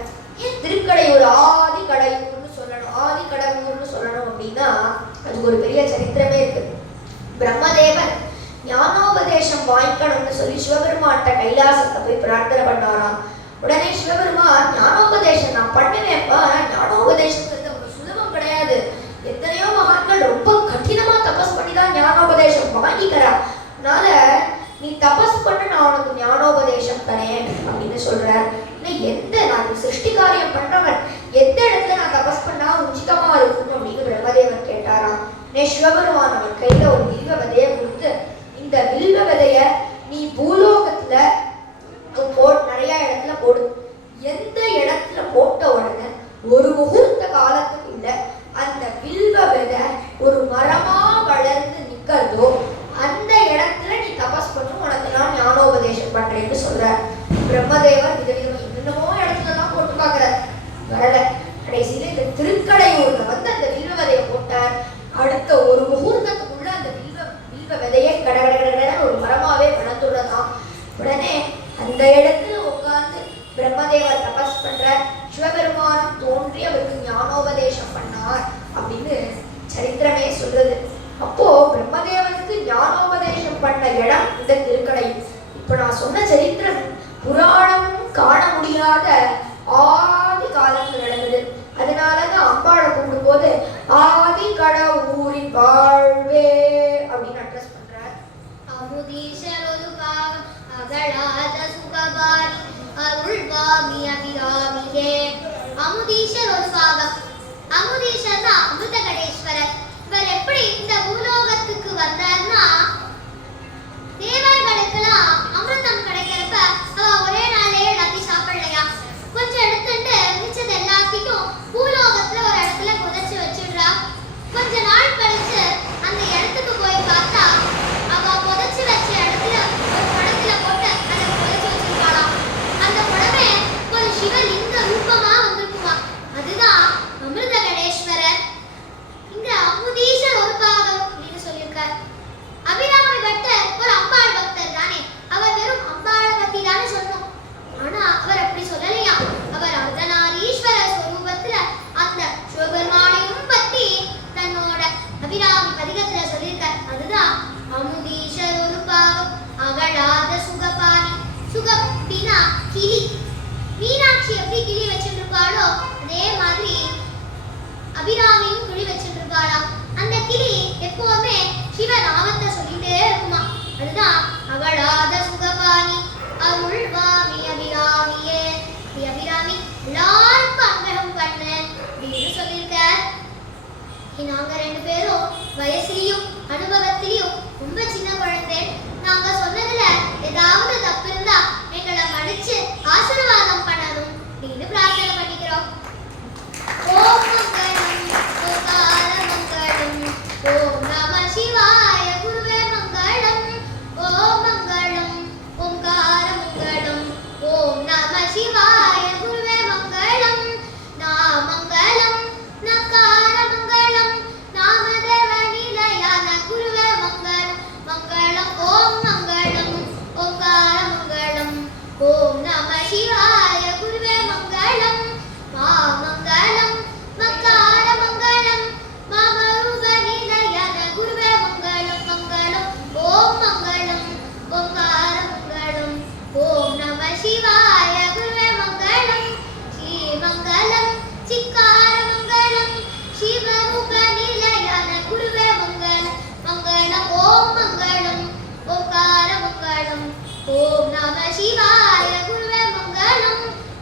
ஏன் திருக்கடையூர் ஆதி கடையூர்னு சொல்லணும், ஆதி கடவுர்னு சொல்லணும் அப்படின்னா அதுக்கு ஒரு பெரிய சரித்திரமே இருக்கு. பிரம்மதேவன் ஞானோபதேசம் வாய்க்கணும்னு சொல்லி சிவபெருமான்கிட்ட கைலாசத்தை போய் பிரார்த்தனை பண்ணாராம். உடனே சிவபெருமான் ஞானோபதேசம் நான் பண்ணுவேன்ப்பா, ஆனா ஞானோபதேசத்துக்கு அவ்வளவு சுலபம் கிடையாது, எத்தனையோ மகான்கள் ரொம்ப கடினமா தபஸ் பண்ணி தான் ஞானோபதேசம் வாங்கிக்கிறா, அதனால நீ தபஸ் பண்ண நான் உனக்கு ஞானோபதேசம் தரேன் அப்படின்னு சொல்றார். எந்த நான் சிருஷ்டி காரியம் பண்றவன் எந்த இடத்துல நான் தபஸ் பண்ணா உச்சிதமா இருக்கும் அப்படின்னு பிரம்மதேவன் கேட்டாராம். சிவபெருமான் அவன் கையில ஒரு வில்வ விதைய கொடுத்து, இந்த வில்வ விதைய நீ பூலோகத்துல நிறைய இடத்துல போடு, எந்த இடத்துல போட்ட உடனே ஒரு முகூர்த்த காலத்துக்குள்ள அந்த வில்வ விதை ஒரு மரமா வளர்ந்து நிக்கிறதோ அந்த இடத்துல நீ தபஸ் பண்ணும், உனக்கு நான் ஞானோபதேசம் பண்றேன்னு சொல்ற. பிரம்மதேவர் விதவிதமா என்னென்னமோ இடத்துலலாம் போட்டு பார்க்கிறார், வரல. கடைசியில இந்த திருக்கடையூர்ல வந்து அந்த வில்வ விதையை போட்டார். அடுத்த ஒரு முகூர்த்தத்துக்குள்ள அந்த வில்வ விதையை கடகடகட ஒரு மரமாவே வளர்ந்துள்ளதாம். உடனே அந்த இடத்துல உட்கார்ந்து பிரம்மதேவர் தபஸ் பண்றார். சிவபெருமானம் தோன்றி அவருக்கு ஞானோபதேசம் பண்ணார் அப்படின்னு சரித்திரமே சொல்றது. அப்போ பிரம்மதேவனுக்கு ஞானோபதேசம் பண்ண இடம் இந்த திருக்கடையூர். இப்ப நான் சொன்ன சரித்திரம் புராணமும் காண முடியாத ஆதி காலத்துல நடந்தது. அதனாலதான் அம்பாளை கூப்பிடும் போது ஆதி கடவுரின் வாழ்வே அப்படின்னு அட்ரஸ் பண்றார். அமுதீஸ்வர ஒரு பாகம் அகலாத சுகபாரி அருள்வாமி அபிராமியே. அமுதீஸ்வர ஒரு பாகம், அமுதீஸ்வரனா அமிர்த கடேஸ்வரர். இவர் எப்படி இந்த பூலோகத்துக்கு வந்தார்னா, தேவர்களுக்கெல்லாம் அமிர்தம் கிடைக்கிறப்ப அவ ஒரே நாளே எல்லாத்தையும் சாப்பிடலையா, கொஞ்சம் எடுத்துட்டு மிச்சது எல்லாத்தையும் பூலோகத்துல ஒரு இடத்துல புதைச்சு வச்சிடுறா. கொஞ்ச நாள் கழிச்சு அந்த இடத்துக்கு போய் பார்த்தா அவ புதைச்சு வச்ச இடத்துல ஒரு படத்துல போட்டு அதை புதைச்சு வச்சிருக்காளாம். அந்த படமே ஒரு சிவலிங்க ரூபமா வந்திருக்குமா. அதுதான் அமிர்த கடேஸ்வரர். இங்க அமுதீஸ்வர ஒரு பாகம் அப்படின்னு சொல்லியிருக்கார். அபிராமி பட்டர் ஒரு அம்பாள் பக்தர் தானே, அவர் வெறும் அம்பாளை பத்தி தானே சொன்னோம். ஆனா அவர் அப்படி சொல்லலையா, அவர் அர்த்தநாரீஸ்வர ஸ்வரூபத்துல அந்த சிவபெருமானையும் பத்தி தன்னோட அபிராமி பதிகத்துல சொல்லியிருக்கார். அதுதான் அமுதீஸ்வர ஒரு பாகம் அகலாத சுகபாணி. சுகம் அப்படின்னா கிளி. மீனாட்சி எப்படி கிளி வச்சிருப்பாளோ அதே மாதிரி அபிராமியும் கிளி வச்சிருப்பாளாம். அந்த கிளி எப்பவுமே சிவநாமத்தை சொல்லிட்டே இருக்குமா. அதுதான் அகலாத சுகபாணி அருள்வாமி அபிராமியே. அபிராமி எல்லாருக்கும் அனுகிரகம் பண்ணு அப்படின்னு சொல்லியிருக்கார். நாங்க 2 பேரும் வயசுலயும் அனுபவத்திலையும் ரொம்ப சின்ன குழந்தை. நாங்க சொன்னதுல ஏதாவது தப்பு இருந்தா எங்களை மன்னிச்சு ஆசீர்வாதம் பண்ணணும் அப்படின்னு பிரார்த்தனை பண்ணிக்கிறோம். ஓம் மங்களம் ஓங்கார மங்களம் ஓம் நம சிவாய குருவே மங்களம். ஓம் மங்களம் ஓங்கார மங்களம் ஓம் நம சிவாய குருவே மங்களம். நாமங்கலம் நகார மங்களம் நாமதேவ நிலையான குருவே மங்களம். மங்களம் ஓம் மங்களம் ஓங்கார மங்களம் ஓம் நம சிவாய குருவே மங்களம். மாமங்கலம் மக்கார மங்களம் மாமரூப நிலையான குருவே மங்களம். மங்களம் ஓம் மங்களம் ஓங்கார மங்களம் ஓம் நம சிவாய குருவே மங்களம். ஸ்ரீமங்கலம் சிக்கார மங்களம் சிவரூப நிலையான குருவே மங்களம். மங்களம் ஓம் மங்களம் ஓங்கார மங்களம் ஓம் நம சிவாய குருவே மங்களம்.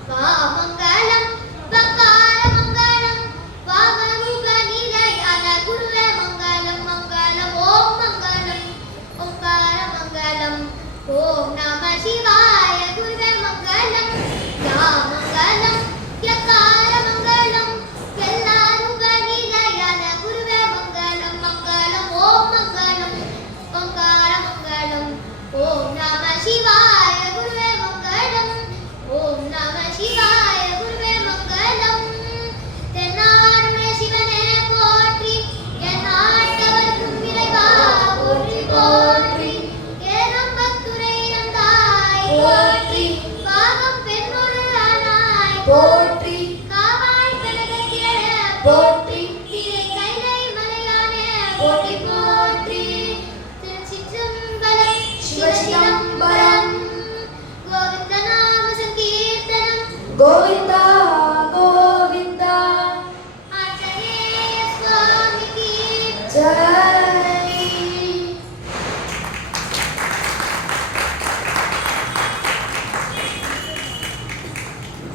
வாமங்கலம் வக்கார மங்களம் வாமரூப நிலையான குருவே மங்களம். மங்களம் ஓம் மங்களம் ஓங்கார மங்களம் ஓம் நம சிவாய குருவே மங்களம். யாமங்கலம் யக்கார மங்களம் எல்லாரூப நிலையான குருவே மங்களம். மங்களம் ஓம் மங்களம் ஓங்கார மங்களம் ஓம் நம சிவாய குருவே மங்களம். ஓம் நம சிவாய குருவே மங்களம். தென்னாடுடைய சிவனே போற்றி எந்நாட்டவர்க்கும் இறைவா போற்றி போற்றி. ஏனம்பத்துரை இறந்தாய் போற்றி பாகம் பெண்ணொரு ஆனாய் போற்றி காவாய் கனகத்திரள போற்றி திரை கைலை மலையானே போற்றி போற்றி. திருச்சிற்றம்பலம் சிவசிதம்பரம். கோவிந்த நாம சங்கீர்த்தனம் கோவிந்தா கோவிந்தா ஆஞ்சநேய சுவாமிக்கு ஜெய்.